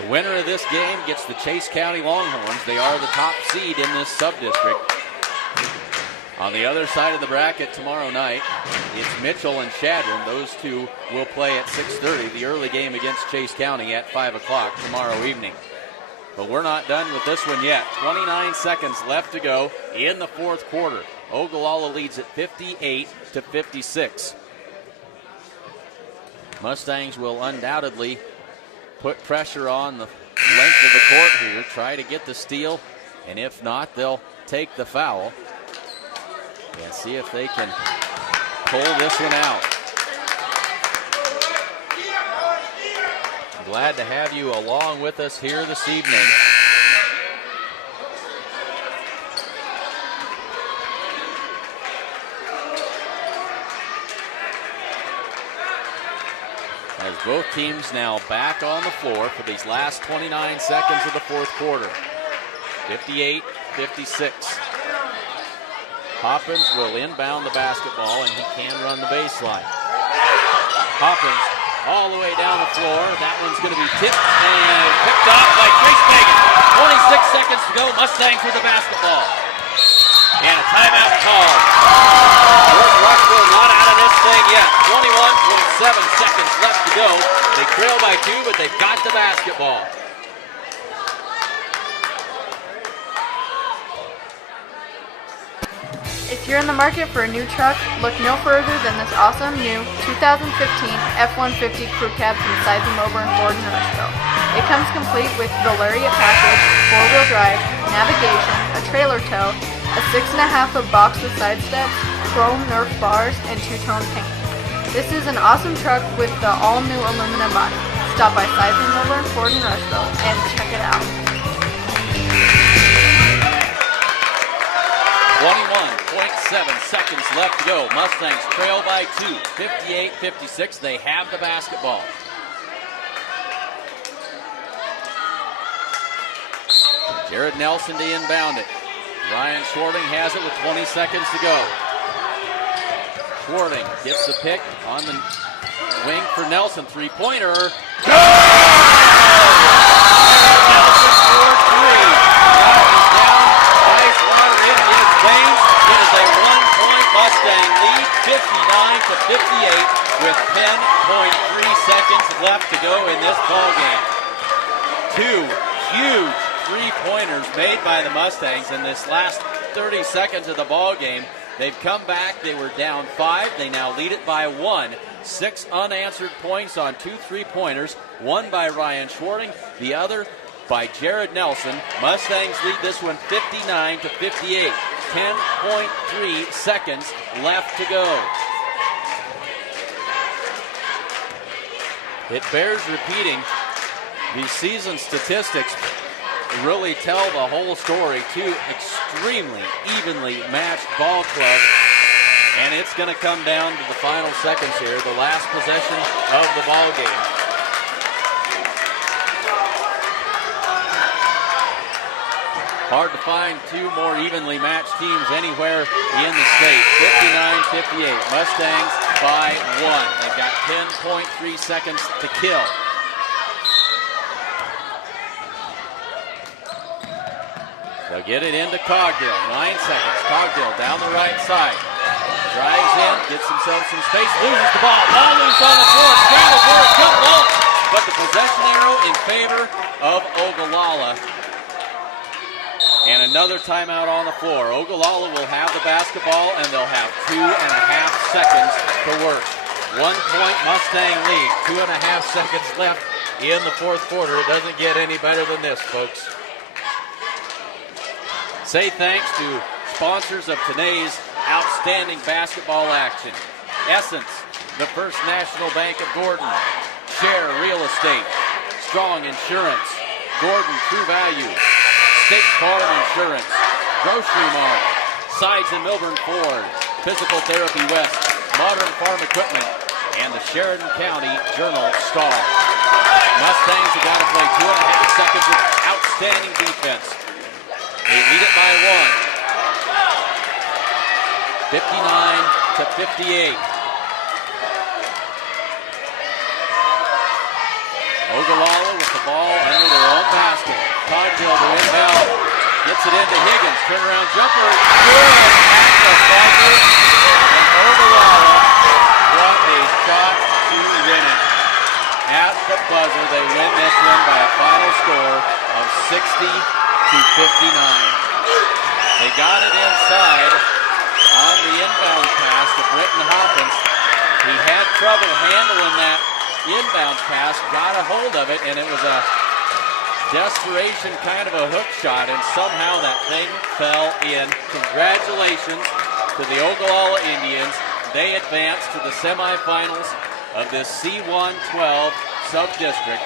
The winner of this game gets the Chase County Longhorns. They are the top seed in this sub-district. On the other side of the bracket tomorrow night, it's Mitchell and Shadron. Those two will play at 6:30. The early game against Chase County at 5 o'clock tomorrow evening. But we're not done with this one yet. 29 seconds left to go in the fourth quarter. Ogallala leads at 58-56. Mustangs will undoubtedly put pressure on the length of the court here, try to get the steal, and if not, they'll take the foul and see if they can pull this one out. Glad to have you along with us here this evening. As both teams now back on the floor for these last 29 seconds of the fourth quarter. 58-56. Hoppins will inbound the basketball, and he can run the baseline. Hoppins all the way down the floor. That one's going to be tipped and picked off by Trace Fagan. 26 seconds to go. Mustangs with the basketball. And a timeout called. Rushville not out of this thing yet. 21.7 seconds left to go. They trail by 2, but they've got the basketball. If you're in the market for a new truck, look no further than this awesome new 2015 F-150 Crew Cab from Sides & Moburn Ford in Rushville. It comes complete with the Lariat package, 4-wheel drive, navigation, a trailer tow, a 6.5-foot box with side steps, chrome Nerf bars, and 2-tone paint. This is an awesome truck with the all-new aluminum body. Stop by Sides & Moburn Ford in Rushville and check it out. 21.7 seconds left to go. Mustangs trail by 2, 58-56. They have the basketball. Jared Nelson to inbound it. Ryan Schwarting has it with 20 seconds to go. Schwarting gets the pick on the wing for Nelson. Three-pointer. Go! Nelson scored 3. Down. Ice water in his veins. It is a 1-point Mustang lead, 59-58, with 10.3 seconds left to go in this ballgame. 2 huge three-pointers made by the Mustangs in this last 30 seconds of the ballgame. They've come back. They were down 5. They now lead it by 1. 6 unanswered points on 2 three-pointers, one by Ryan Schwarting, the other by Jared Nelson. Mustangs lead this one 59-58. 10.3 seconds left to go. It bears repeating, these season statistics really tell the whole story. 2 extremely evenly matched ball clubs, and it's going to come down to the final seconds here, the last possession of the ball game. Hard to find 2 more evenly matched teams anywhere in the state. 59-58, Mustangs by 1. They've got 10.3 seconds to kill. They'll get it into Cogdill. 9 seconds. Cogdill down the right side. Drives in, gets himself some space, loses the ball. Ball loose on the floor. Scramble for it. Come on. But the possession arrow in favor of Ogallala. And another timeout on the floor. Ogallala will have the basketball, and they'll have 2.5 seconds to work. 1-point Mustang lead. 2.5 seconds left in the fourth quarter. It doesn't get any better than this, folks. Say thanks to sponsors of today's outstanding basketball action. Essence, the First National Bank of Gordon. Share Real Estate. Strong Insurance. Gordon True Value. State Farm Insurance, Grocery Mart, Sides & Milburn Ford, Physical Therapy West, Modern Farm Equipment, and the Sheridan County Journal-Star. Mustangs have got to play 2.5 seconds of outstanding defense. They lead it by 1. 59-58. Ogallala with the ball under their own basket. Cogdill to inbound. Gets it into Higgins. Turnaround jumper. Good at the buzzer. And Ogallala brought a shot to win it. At the buzzer, they win this one by a final score of 60-59. They got it inside on the inbound pass to Britton Hopkins. He had trouble handling that inbound pass, got a hold of it, and it was a desperation kind of a hook shot, and somehow that thing fell in. Congratulations to the Ogallala Indians. They advance to the semifinals of this C112 sub-district.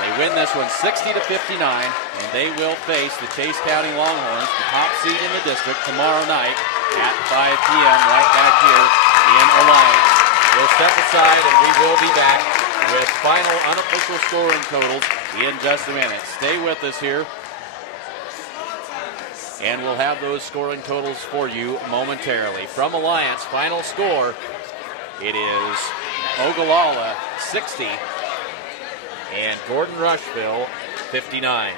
They win this one 60-59, and they will face the Chase County Longhorns, the top seed in the district, tomorrow night at 5 p.m. right back here in Alliance. We'll step aside, and we will be back with final unofficial scoring totals in just a minute. Stay with us here, and we'll have those scoring totals for you momentarily. From Alliance, final score, it is Ogallala 60 and Gordon Rushville 59.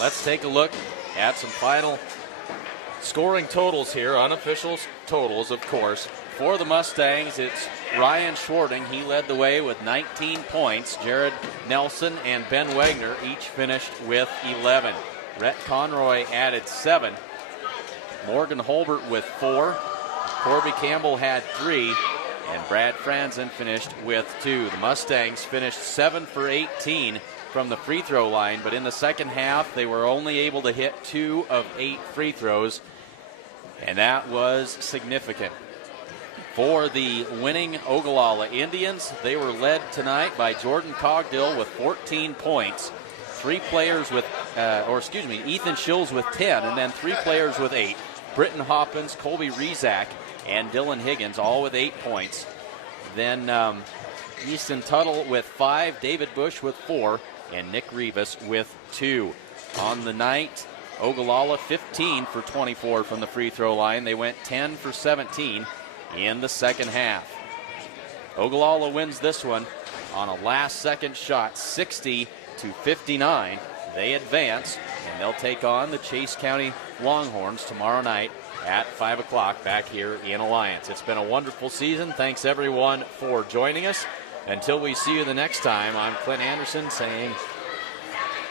Let's take a look at some final scoring totals here, unofficial totals, of course. For the Mustangs, it's Ryan Schwarting. He led the way with 19 points. Jared Nelson and Ben Wagner each finished with 11. Rhett Conroy added 7. Morgan Holbert with 4. Corby Campbell had 3. And Brad Franzen finished with 2. The Mustangs finished 7 for 18 from the free throw line, but in the second half they were only able to hit 2 of 8 free throws, and that was significant. For the winning Ogallala Indians, they were led tonight by Jordan Cogdill with 14 points. Ethan Schills with 10, and then 3 players with 8. Britton Hoppins, Colby Rezak, and Dylan Higgins, all with 8 points. Then Easton Tuttle with 5, David Bush with 4, and Nick Rivas with 2. On the night, Ogallala 15 for 24 from the free throw line. They went 10 for 17 in the second half. Ogallala wins this one on a last-second shot, 60-59. They advance, and they'll take on the Chase County Longhorns tomorrow night at 5 o'clock back here in Alliance. It's been a wonderful season. Thanks, everyone, for joining us. Until we see you the next time, I'm Clint Anderson saying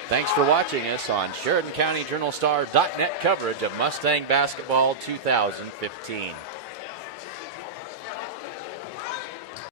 thanks for watching us on SheridanCountyJournalStar.net coverage of Mustang Basketball 2015.